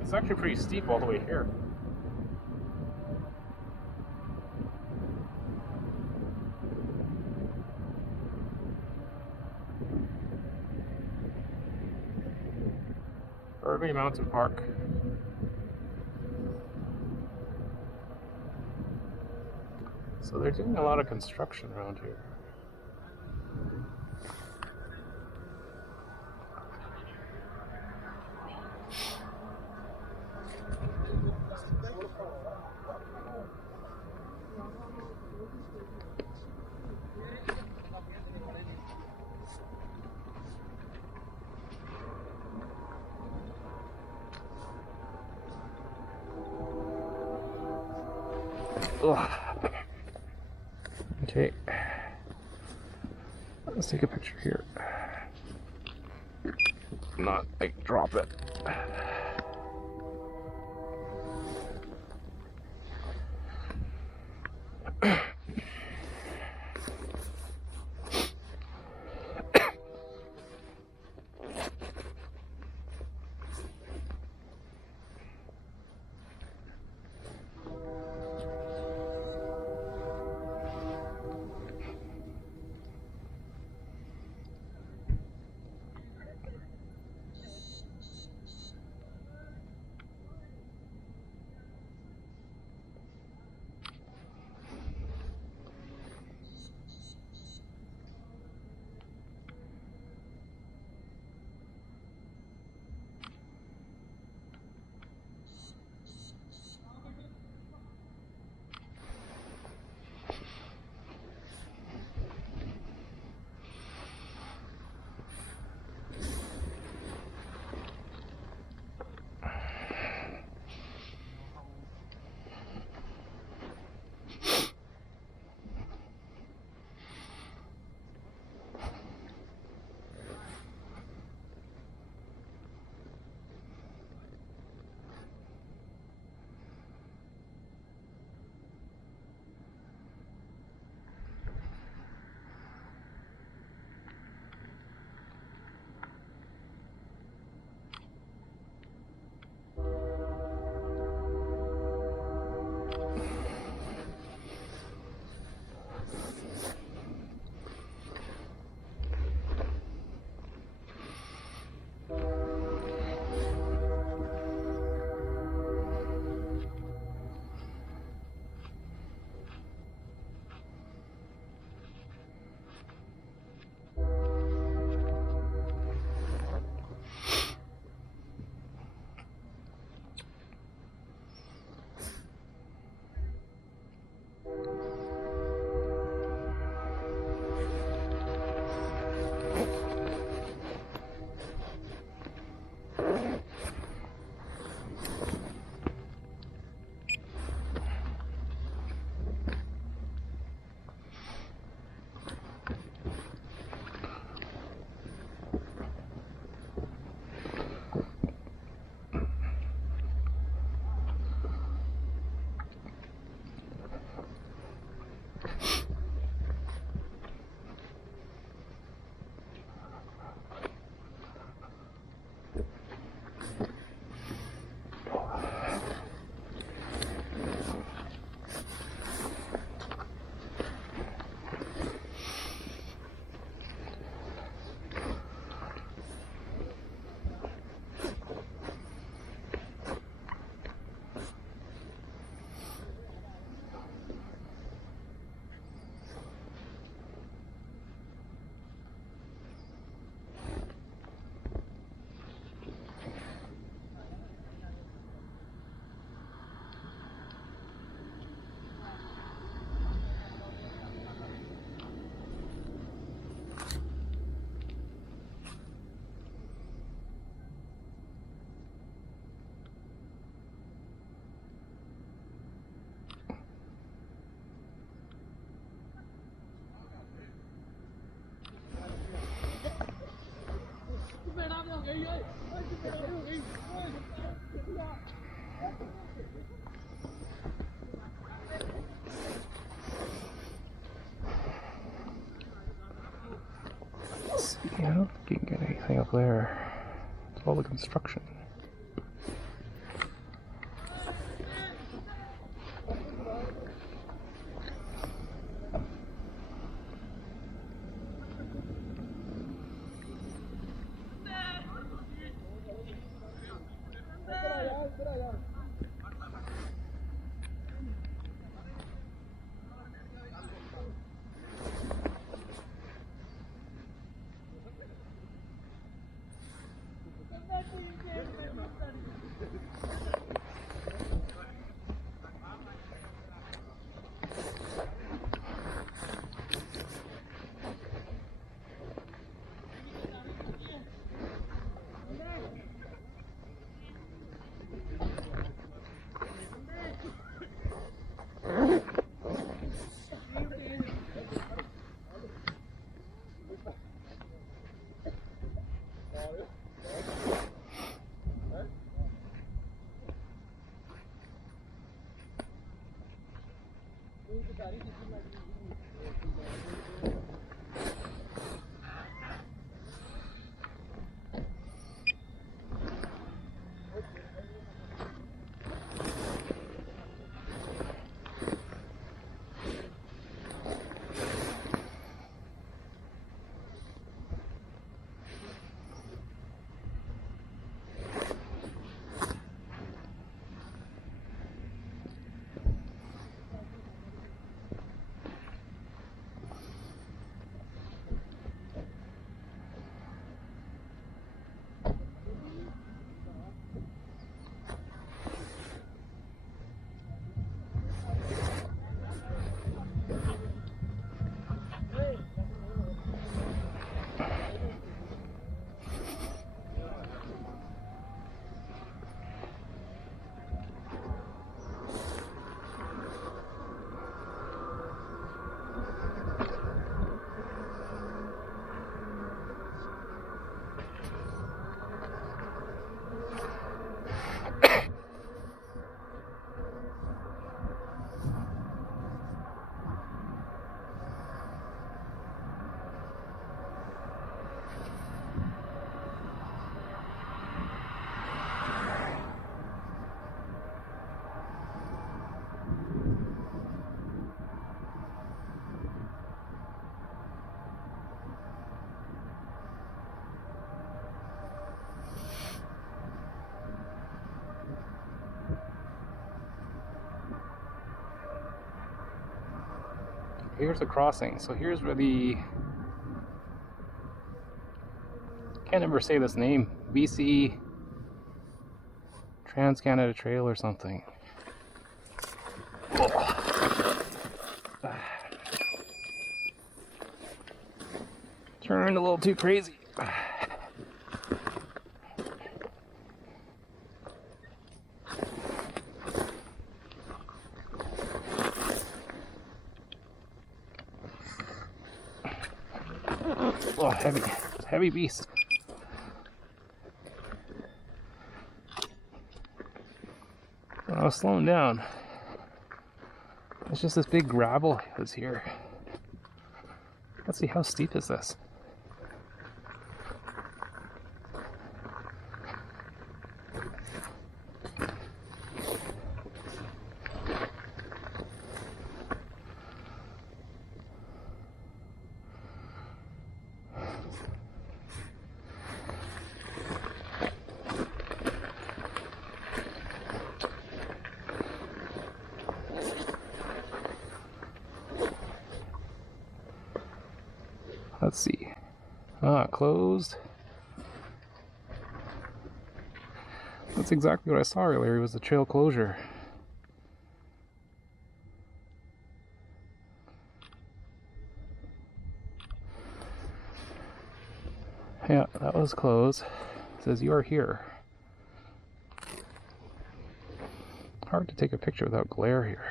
It's actually pretty steep all the way here. Harvey Mountain Park. So they're doing a lot of construction around here. Ugh. Okay, let's take a picture here. Not like drop it. Let's see, I don't think you can get anything up there. It's all the construction. Here's the crossing. So here's where the, can't ever say this name, BC Trans-Canada Trail or something. Turned a little too crazy. Oh, heavy beast. When I was slowing down, it's just this big gravel that's here. Let's see, how steep is this? Let's see. Closed. That's exactly what I saw earlier. It was the trail closure. Yeah, that was closed. It says you are here. Hard to take a picture without glare here.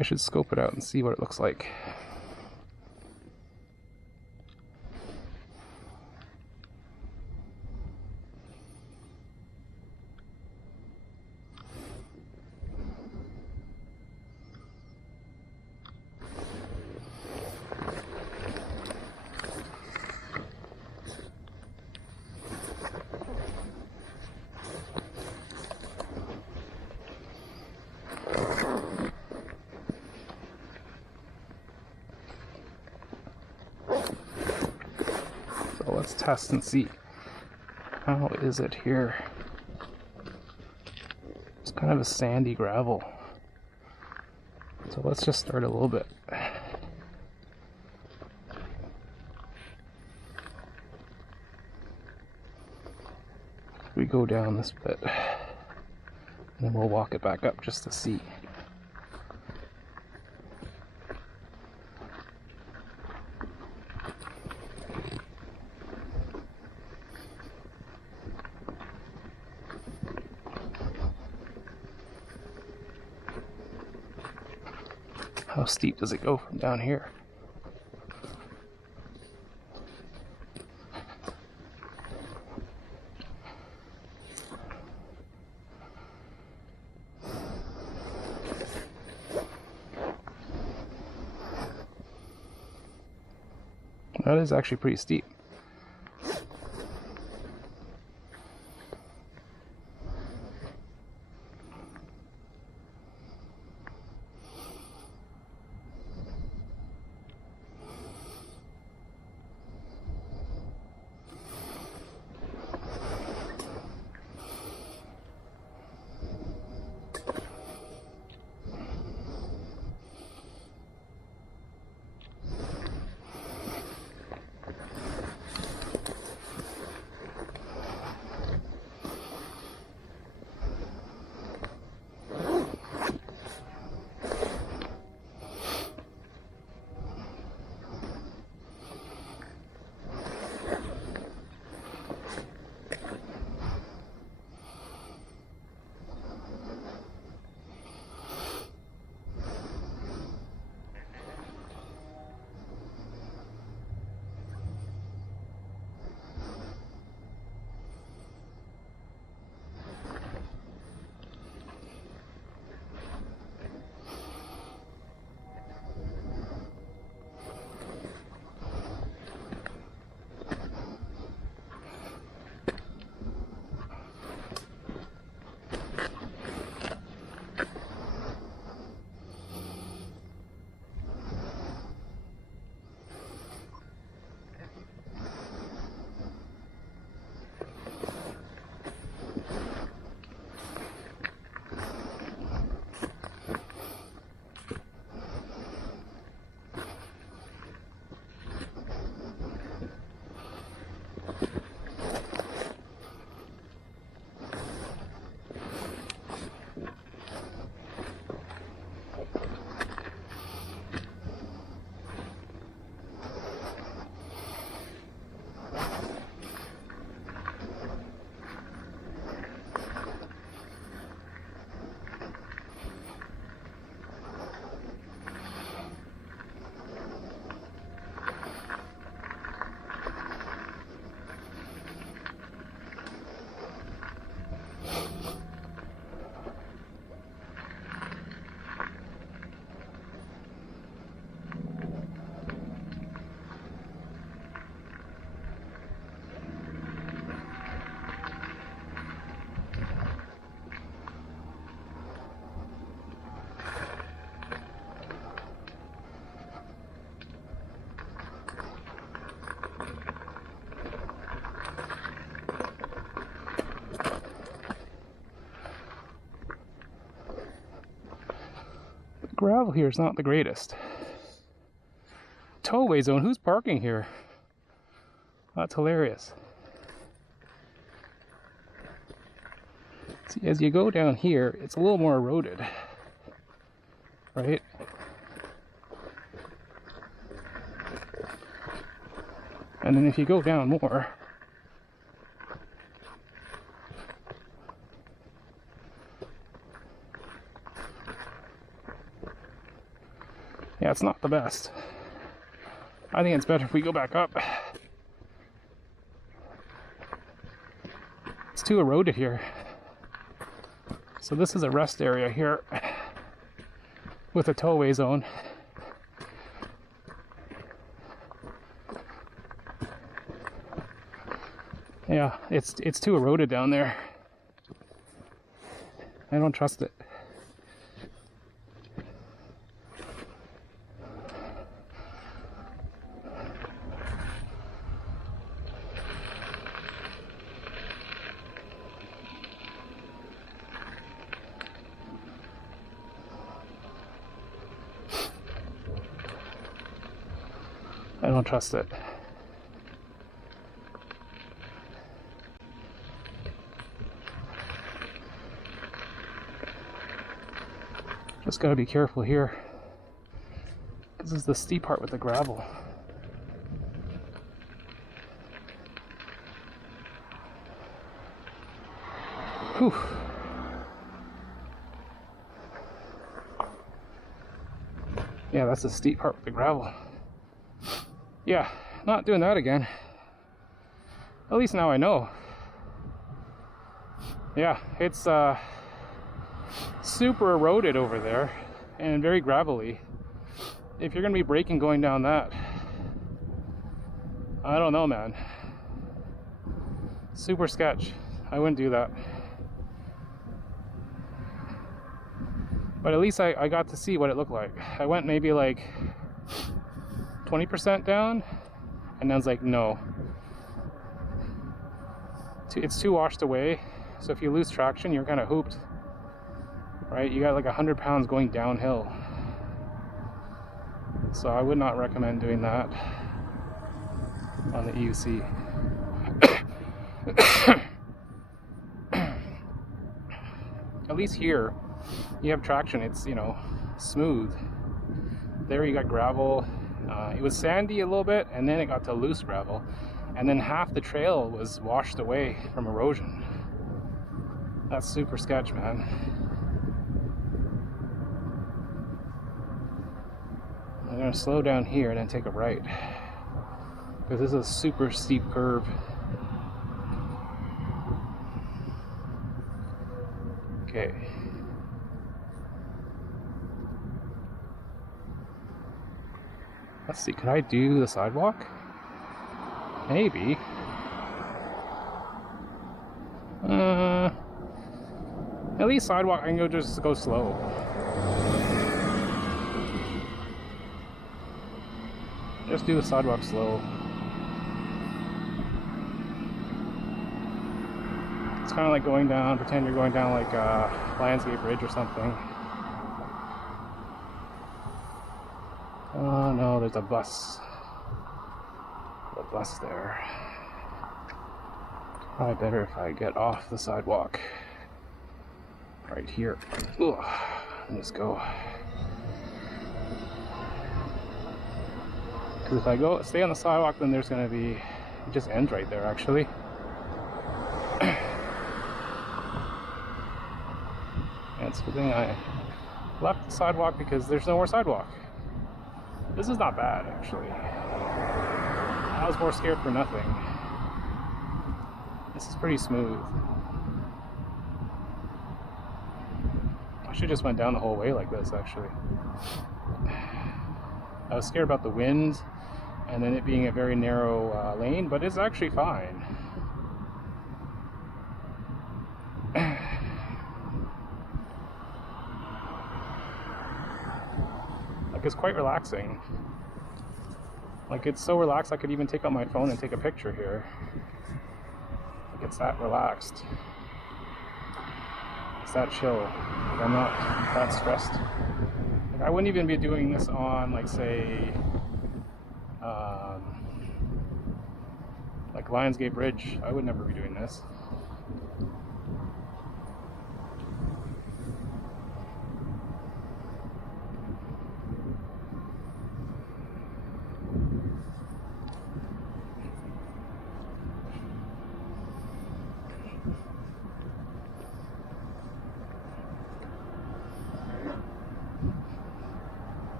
I should scope it out and see what it looks like. So let's test and see. How is it here? It's kind of a sandy gravel. So let's just start a little bit. We go down this bit, and then we'll walk it back up just to see. How steep does it go from down here? That is actually pretty steep. Gravel here is not the greatest. Towaway zone, who's parking here? That's hilarious. See, as you go down here, it's a little more eroded, right? And then if you go down more, yeah, it's not the best. I think it's better if we go back up. It's too eroded here. So this is a rest area here with a towaway zone. Yeah, it's too eroded down there. I don't trust it. I don't trust it. Just gotta be careful here. This is the steep part with the gravel. Whew. Yeah, that's the steep part with the gravel. Yeah, not doing that again. At least now I know. Yeah, it's super eroded over there and very gravelly. If you're gonna be braking going down that, I don't know, man. Super sketch. I wouldn't do that. But at least I got to see what it looked like. I went maybe like 20% down, and I was like, no. It's too washed away, so if you lose traction, you're kind of hooped, right? You got like 100 pounds going downhill. So I would not recommend doing that on the EUC. At least here, you have traction. It's, you know, smooth. There you got gravel. It was sandy a little bit, and then it got to loose gravel. And then half the trail was washed away from erosion. That's super sketch, man. I'm gonna slow down here and then take a right, because this is a super steep curve. Okay. Let's see, can I do the sidewalk? Maybe. At least sidewalk, I can just go slow. Just do the sidewalk slow. It's kind of like going down, pretend you're going down like a landscape bridge or something. Oh no, there's a bus. A bus there. Probably better if I get off the sidewalk. Right here. Ugh. Let's go. Because if I stay on the sidewalk, then there's going to be, it just ends right there actually. And it's a good thing I left the sidewalk because there's no more sidewalk. This is not bad actually. I was more scared for nothing. This is pretty smooth. I should just went down the whole way like this actually. I was scared about the wind and then it being a very narrow lane, but it's actually fine. Like, it's quite relaxing. Like, it's so relaxed I could even take out my phone and take a picture here. Like, it's that relaxed. It's that chill. Like, I'm not that stressed. Like, I wouldn't even be doing this on, like, say, like Lionsgate Bridge. I would never be doing this.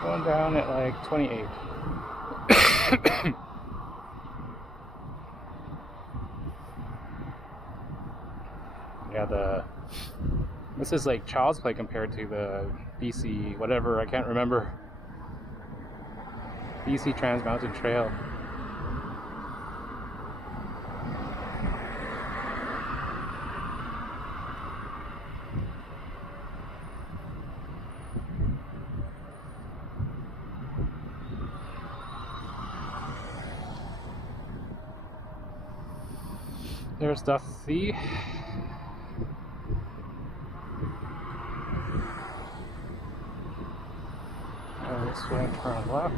Going down at like 28. Yeah, this is like child's play compared to the BC whatever, I can't remember. BC Trans Mountain Trail. There's Duthie. This way, turn left.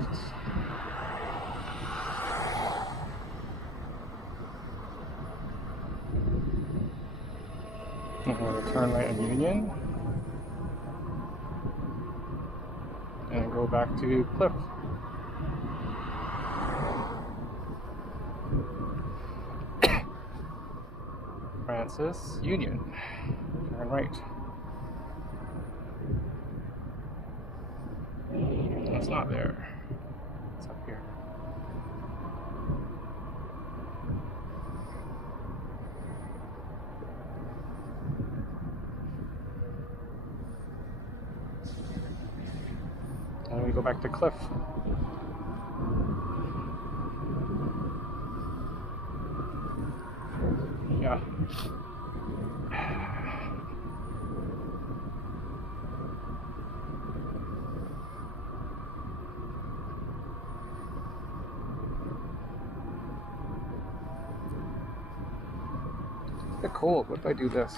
And we'll turn right on Union. And go back to Cliff. Francis Union. Turn right. It's not there. It's up here. And we go back to Cliff. Yeah. It's a bit cold. What if I do this?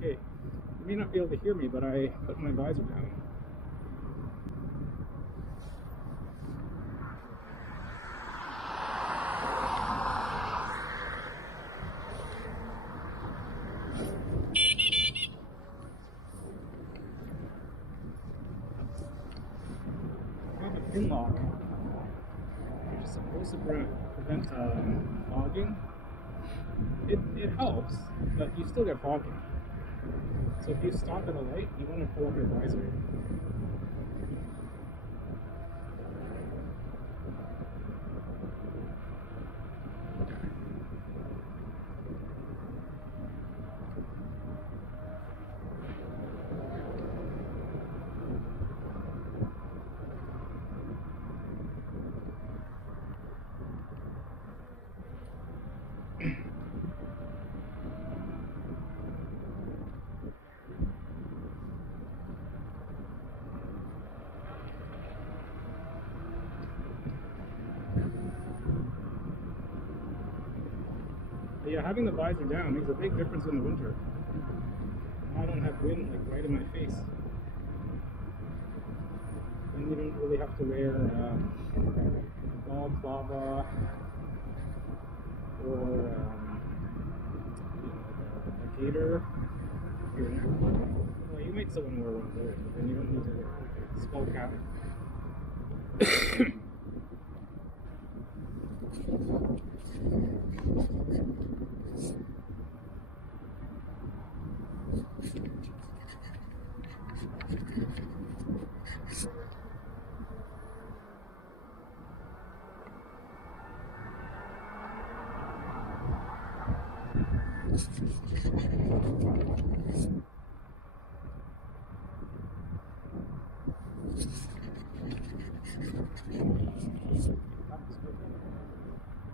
Hey, you may not be able to hear me, but I put my visor down. I have a pin lock, which is supposed to prevent fogging. It helps, but you still get fogging. So if you stop at a light, you want to pull up your visor. But yeah, having the visor down makes a big difference in the winter. I don't have wind like right in my face. And you don't really have to wear balaclava or a gaiter. Well, you might still want to wear one of those, but then you don't need to wear a skull cap.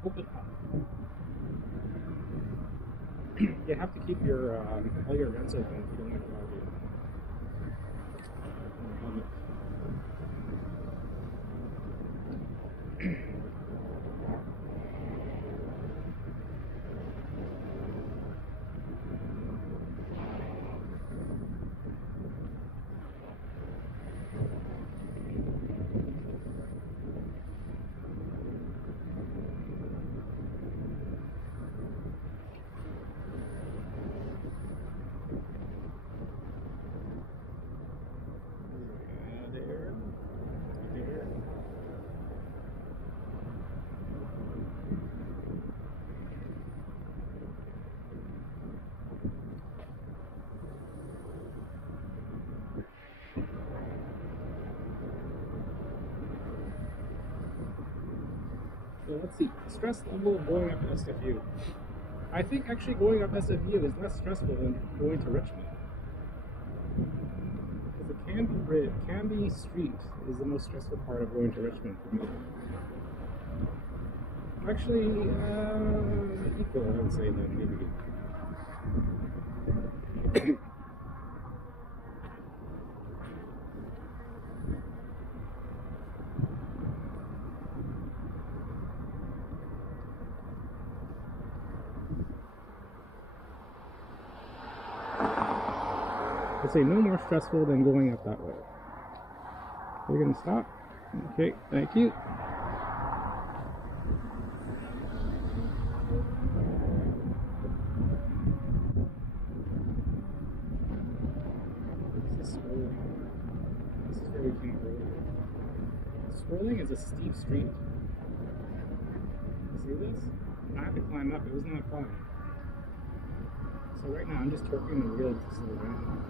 Open up. You have to keep your all your vents open if you don't want to fog it. So let's see, stress level of going up SFU. I think actually going up SFU is less stressful than going to Richmond. the Canby Street is the most stressful part of going to Richmond for me. Actually, equal, I would say then, maybe. I'd say no more stressful than going up that way. We're gonna stop. Okay, thank you. This is swirling. This is where we can't go. Swirling is a steep street. See this? I have to climb up. It was not fun. So right now I'm just torquing the wheel to slow down.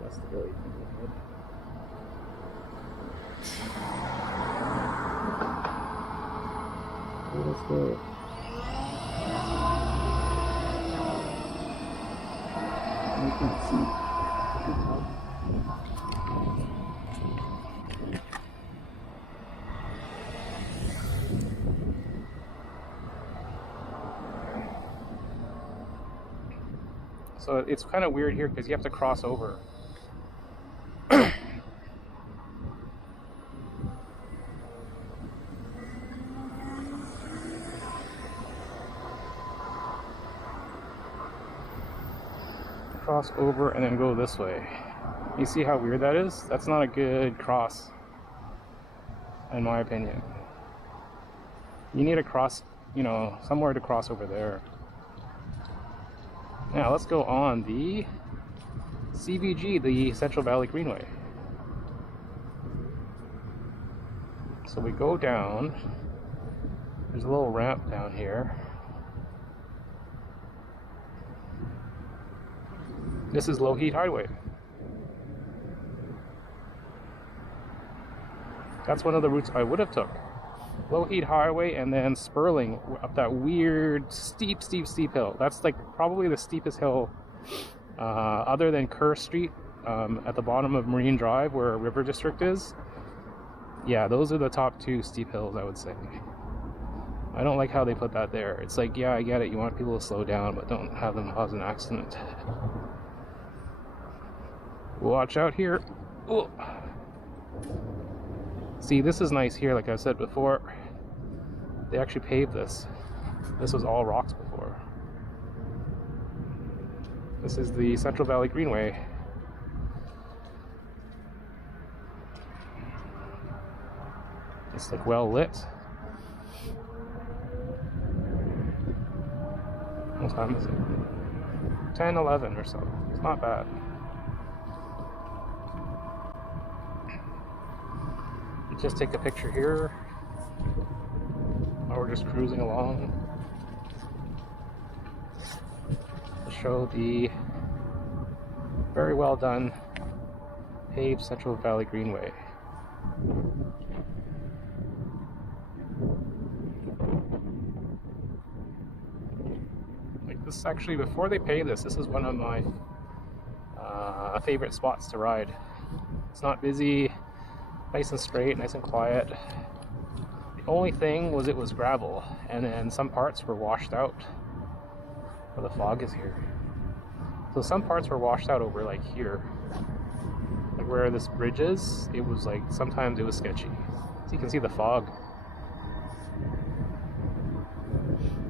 That's the really good. Let's go. I can see. So it's kind of weird here because you have to cross over. Cross over and then go this way. You see how weird that is? That's not a good cross, in my opinion. You need to cross, somewhere to cross over there. Now let's go on the CVG, the Central Valley Greenway. So we go down. There's a little ramp down here. This is Low Heat Highway. That's one of the routes I would have took. Low Heat Highway and then Sperling up that weird steep hill. That's like probably the steepest hill other than Kerr Street at the bottom of Marine Drive where River District is. Yeah, those are the top two steep hills, I would say. I don't like how they put that there. It's like, yeah, I get it, you want people to slow down, but don't have them cause an accident. Watch out here. Ooh. See, this is nice here, like I said before. They actually paved this. This was all rocks before. This is the Central Valley Greenway. It's like well lit. What time is it? 10:11 or so. It's not bad. Just take a picture here, or we're just cruising along to show the very well done paved Central Valley Greenway. Like this, actually, before they paved this, this is one of my favorite spots to ride. It's not busy. Nice and straight, nice and quiet. The only thing was it was gravel, and then some parts were washed out. Where the fog is here. So some parts were washed out over like here. Like where this bridge is, it was like, sometimes it was sketchy. So you can see the fog.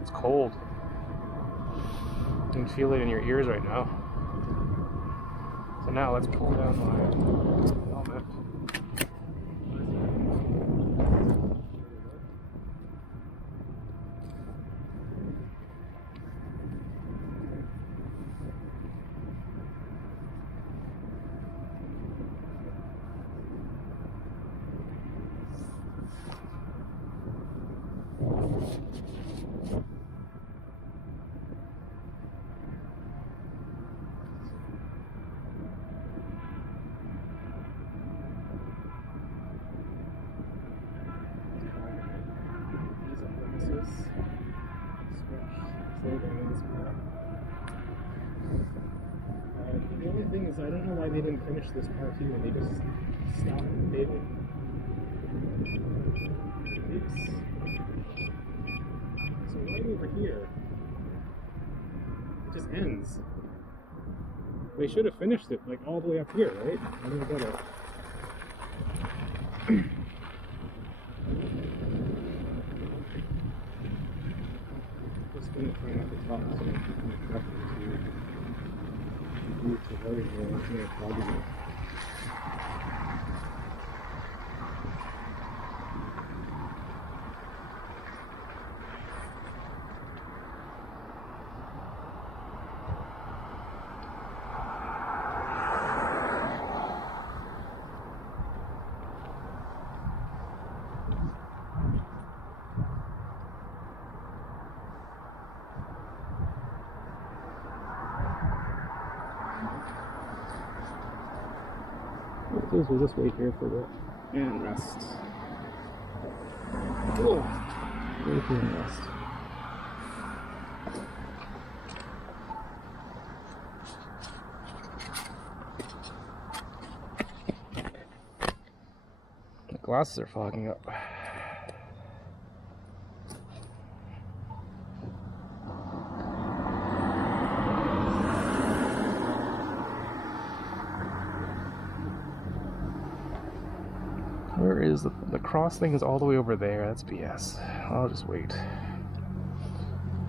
It's cold. You can feel it in your ears right now. So now let's pull down my helmet. is I don't know why they didn't finish this part here. They just stopped the paving. Oops. So right over here, it just ends. They should have finished it like all the way up here, right? I'm gonna go to. Just gonna climb at the top, so I'm gonna move to vertical. It's gonna probably. We'll just wait here for the and rest. Oh, wait here and rest. The glasses are fogging up. Where is the cross thing is all the way over there. That's BS. I'll just wait.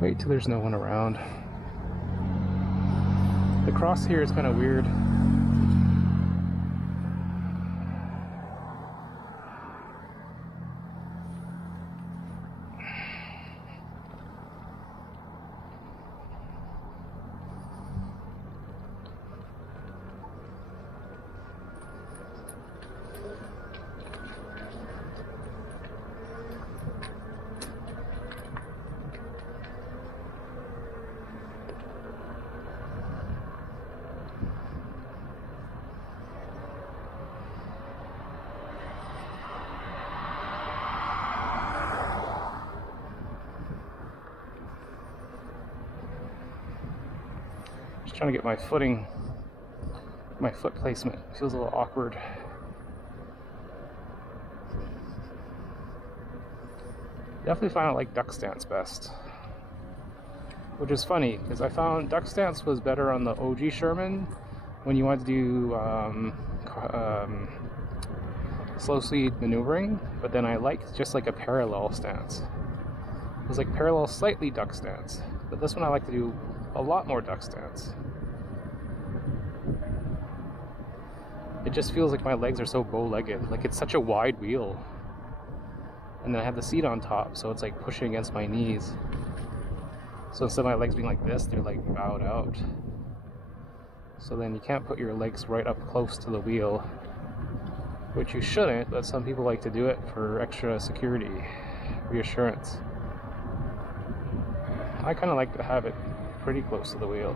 Wait till there's no one around. The cross here is kind of weird. Just trying to get my footing, my foot placement. Feels a little awkward. Definitely find I like duck stance best. Which is funny, because I found duck stance was better on the OG Sherman when you wanted to do slow speed maneuvering, but then I liked just like a parallel stance. It was like parallel, slightly duck stance. But this one I like to do a lot more duck stance. It just feels like my legs are so bow-legged. Like it's such a wide wheel. And then I have the seat on top, so it's like pushing against my knees. So instead of my legs being like this, they're like bowed out. So then you can't put your legs right up close to the wheel, which you shouldn't, but some people like to do it for extra security, reassurance. I kind of like to have it pretty close to the wheel.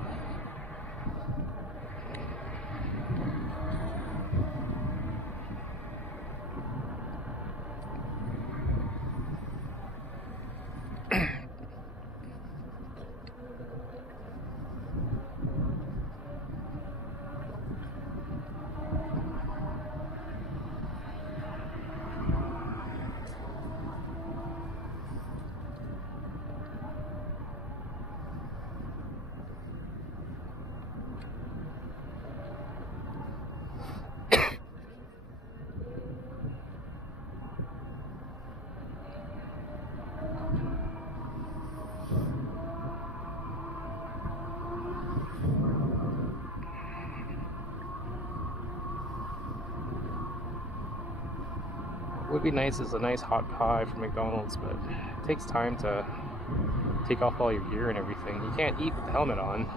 Would be nice is a nice hot pie from McDonald's, but it takes time to take off all your gear and everything. You can't eat with the helmet on.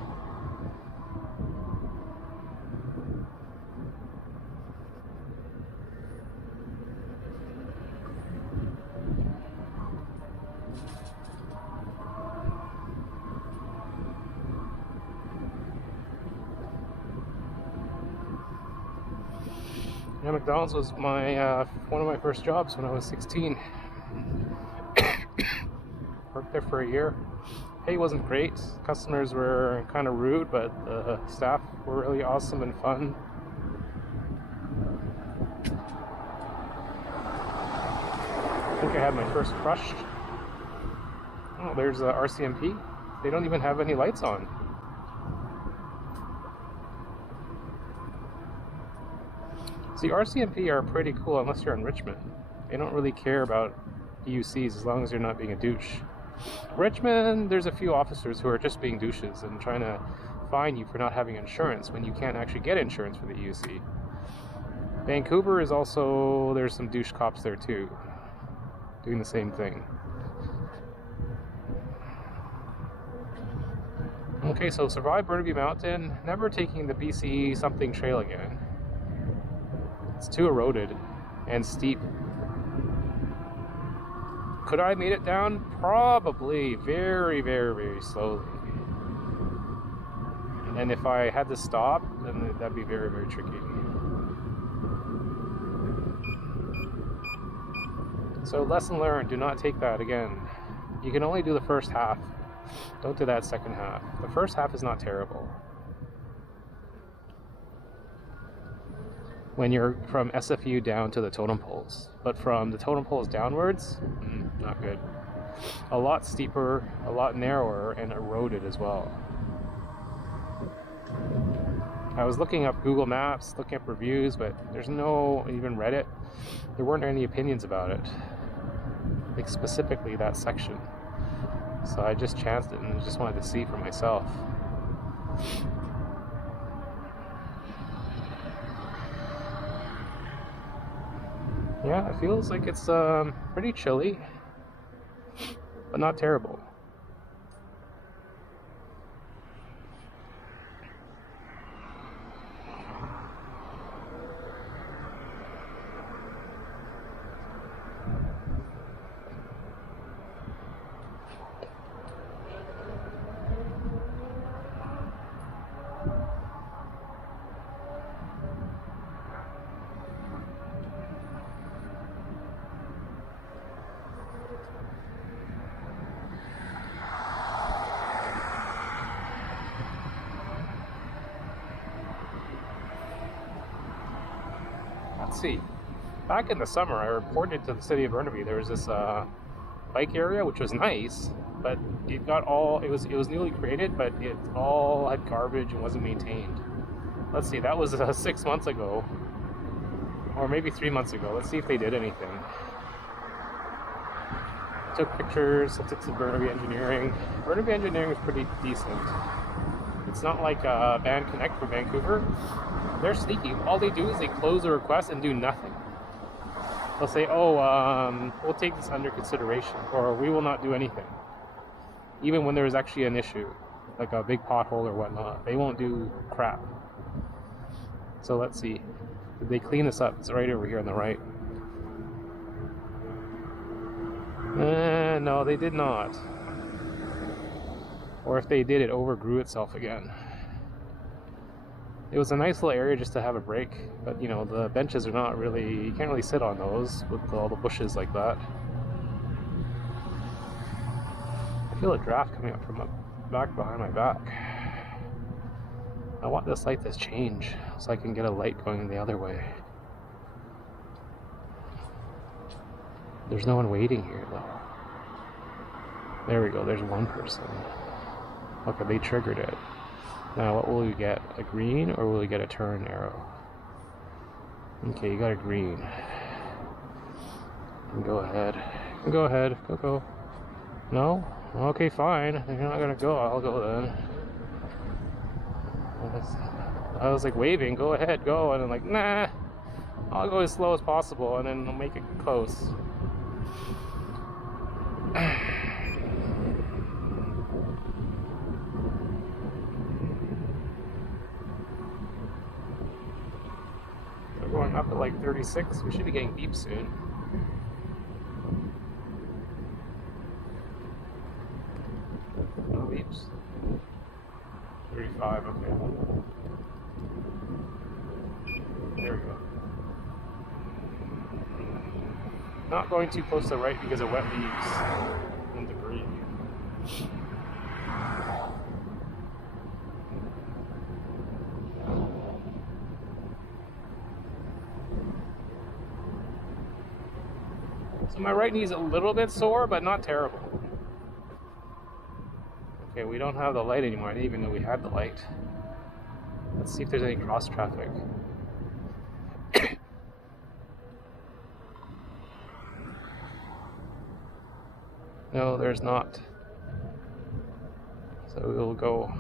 Yeah, McDonald's was my one of my first jobs when I was 16. Worked there for a year. Pay wasn't great. Customers were kind of rude, but the staff were really awesome and fun. I think I had my first crush. Oh, there's RCMP. They don't even have any lights on. See, RCMP are pretty cool unless you're in Richmond. They don't really care about EUCs as long as you're not being a douche. Richmond, there's a few officers who are just being douches and trying to fine you for not having insurance when you can't actually get insurance for the EUC. Vancouver is also, there's some douche cops there too, doing the same thing. Okay, so survive Burnaby Mountain, never taking the BC something trail again. It's too eroded and steep. Could I have made it down? Probably very, very, very slowly. And if I had to stop, then that'd be very, very tricky. So lesson learned, do not take that again. You can only do the first half. Don't do that second half. The first half is not terrible. When you're from SFU down to the totem poles. But from the totem poles downwards, not good. A lot steeper, a lot narrower, and eroded as well. I was looking up Google Maps, looking up reviews, but there's no, even Reddit, there weren't any opinions about it. Like specifically that section. So I just chanced it and just wanted to see for myself. Yeah, it feels like it's pretty chilly, but not terrible. Let's see. Back in the summer, I reported to the city of Burnaby there was this bike area, which was nice, but it got all, it was newly created, but it all had garbage and wasn't maintained. Let's see, that was 6 months ago, or maybe 3 months ago. Let's see if they did anything. Took pictures, I took some Burnaby Engineering. Burnaby Engineering is pretty decent. It's not like Band Connect for Vancouver. They're sneaky. All they do is they close a request and do nothing. They'll say, oh, we'll take this under consideration, or we will not do anything. Even when there's actually an issue, like a big pothole or whatnot, they won't do crap. So let's see. Did they clean this up? It's right over here on the right. No, they did not. Or if they did, it overgrew itself again. It was a nice little area just to have a break, but you know, the benches are not really, you can't really sit on those with all the bushes like that. I feel a draft coming up from back behind my back. I want this light to change so I can get a light going the other way. There's no one waiting here though. There we go, there's one person. Okay, they triggered it. Now what will we get? A green, or will we get a turn arrow? Okay, you got a green. Go ahead. Go ahead. Go. No? Okay, fine. If you're not gonna go, I'll go then. I was like waving, go ahead, go, and I'm like, nah. I'll go as slow as possible and then I'll make it close. Going up at like 36. We should be getting deep soon. No beeps. 35, okay. There we go. Not going too close to the right because of wet leaves and debris. So my right knee's a little bit sore, but not terrible. Okay, we don't have the light anymore. I didn't even know we had the light. Let's see if there's any cross traffic. No, there's not. So we'll go.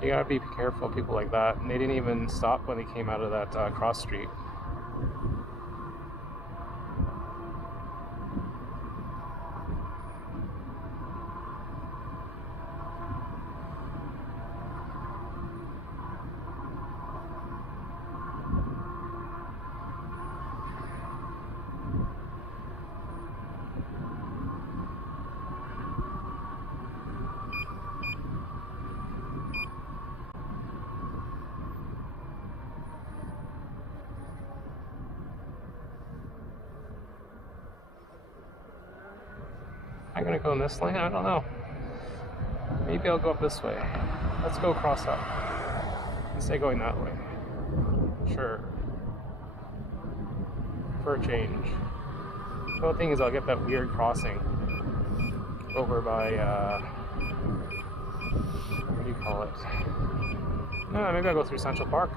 You gotta be careful, people like that. And they didn't even stop when they came out of that cross street. I'm gonna go in this lane, I don't know. Maybe I'll go up this way. Let's go cross up. Instead of going that way. Sure. For a change. The only thing is I'll get that weird crossing over by, what do you call it? Maybe I'll go through Central Park.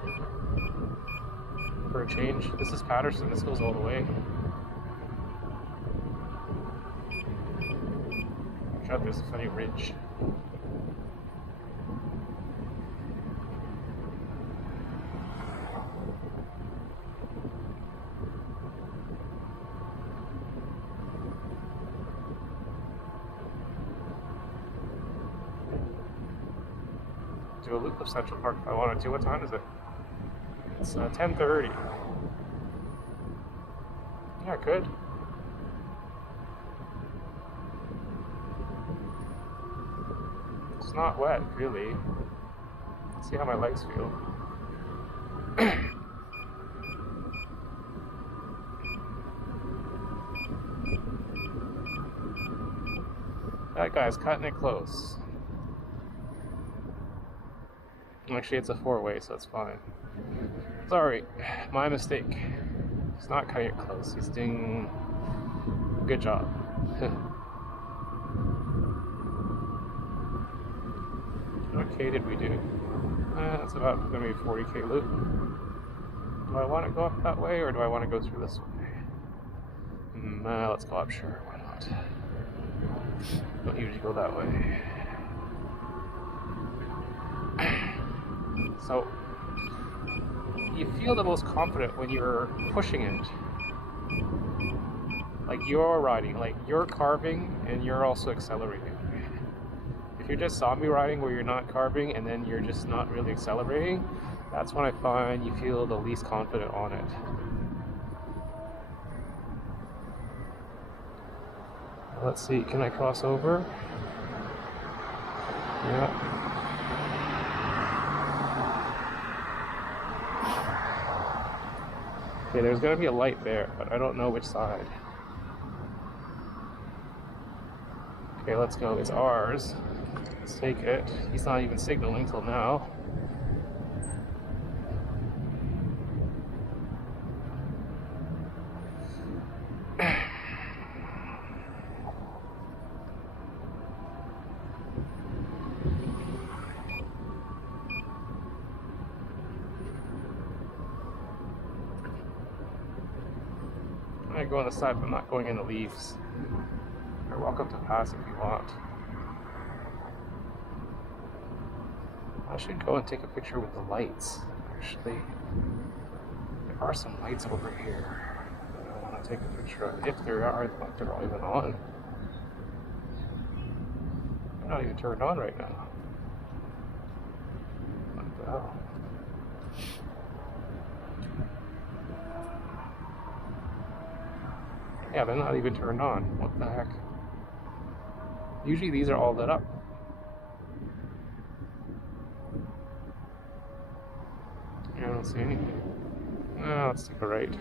For a change. This is Patterson, this goes all the way. There's a funny ridge. Do a loop of Central Park if I wanted to. What time is it? It's 10:30. Yeah, I could. It's not wet, really. Let's see how my legs feel. That guy's cutting it close. Actually, it's a four-way, so it's fine. Sorry, my mistake. He's not cutting it close. He's doing a good job. What K did we do? That's about going to be a 40K loop. Do I want to go up that way, or do I want to go through this way? Let's go up, sure, why not? Don't usually go that way. So, you feel the most confident when you're pushing it. Like you're riding, like you're carving and you're also accelerating. If you're just zombie riding where you're not carving and then you're just not really accelerating, that's when I find you feel the least confident on it. Let's see, can I cross over? Yeah. Okay, there's gonna be a light there, but I don't know which side. Okay, let's go. It's ours. Let's take it. He's not even signaling till now. go on the side, but I'm not going in the leaves. You're welcome to pass if you want. I should go and take a picture with the lights, actually. There are some lights over here that I want to take a picture of. If there are, like they're all even on. They're not even turned on right now. What the hell? Yeah, they're not even turned on. What the heck? Usually these are all lit up. Yeah, I don't see anything. Oh, let's take a right.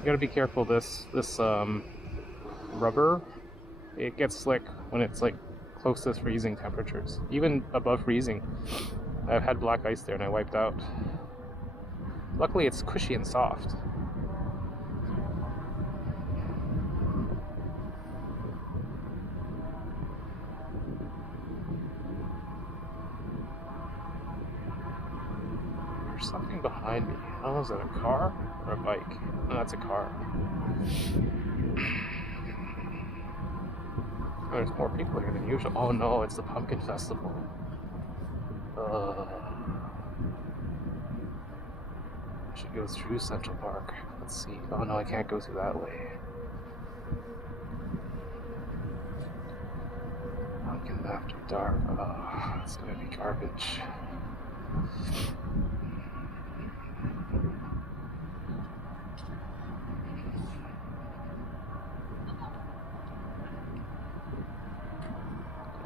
You gotta be careful. This rubber, it gets slick when it's like close to freezing temperatures, even above freezing. I've had black ice there and I wiped out. Luckily, it's cushy and soft. There's something behind me. Oh, is that a car or a bike? No, that's a car. Oh, there's more people here than usual. Oh no, it's the pumpkin festival. I should go through Central Park. Let's see. Oh no, I can't go through that way. Pumpkin after dark. Oh, it's gonna be garbage.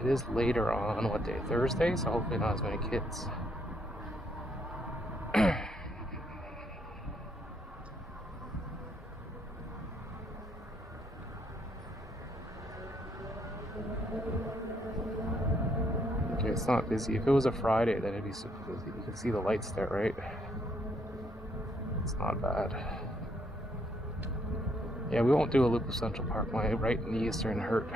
It is later on, what day? Thursday, so hopefully not as many kids. Okay, it's not busy. If it was a Friday, then it'd be super busy. You can see the lights there, right? It's not bad. Yeah, we won't do a loop of Central Park. My right knee is starting to hurt.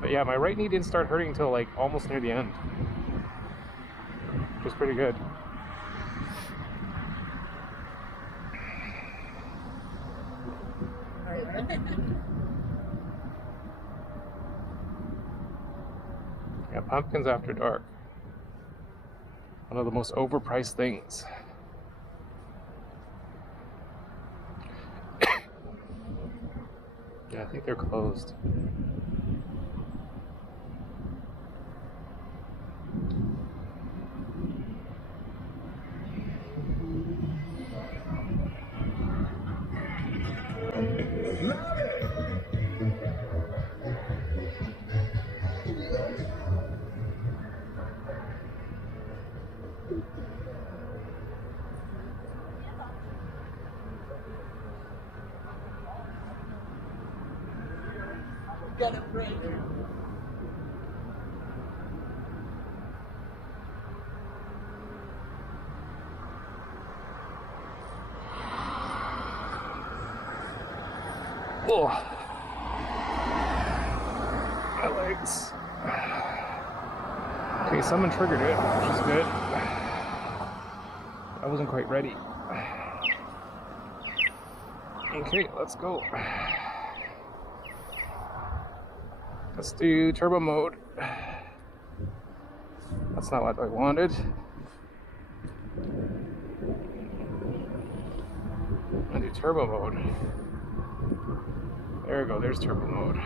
But yeah, my right knee didn't start hurting until like almost near the end, which was pretty good. Yeah, pumpkins after dark. One of the most overpriced things. Yeah, I think they're closed. Get a break. Oh, my legs. Okay, someone triggered it, which is good. I wasn't quite ready. Okay, let's go. Let's do turbo mode. That's not what I wanted. I'm gonna do turbo mode. There we go, there's turbo mode.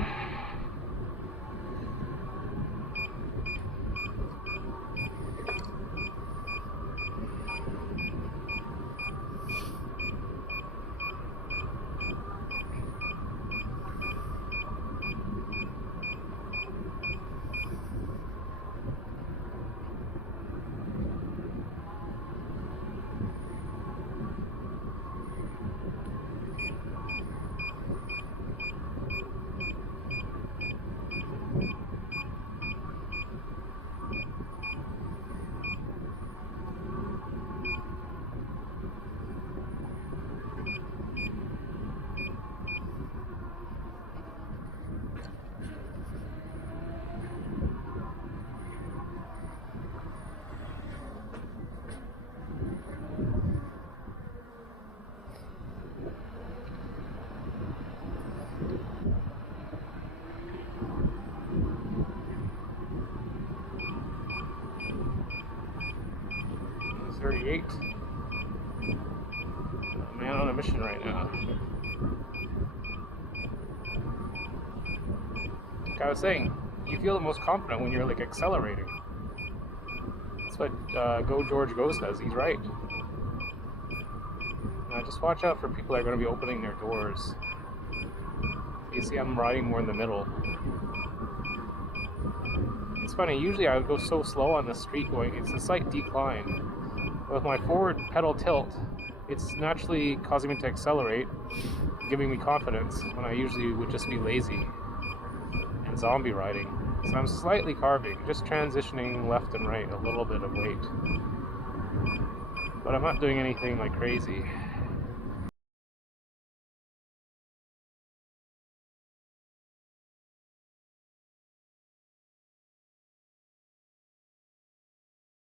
create a man on a mission right now. Like I was saying, you feel the most confident when you're like accelerating. That's what Go George Go says. He's right. Just watch out for people that are going to be opening their doors. You see, I'm riding more in the middle. It's funny, usually I would go so slow on the street going, it's a slight decline. With my forward pedal tilt, it's naturally causing me to accelerate, giving me confidence when I usually would just be lazy and zombie riding. So I'm slightly carving, just transitioning left and right, a little bit of weight. But I'm not doing anything like crazy.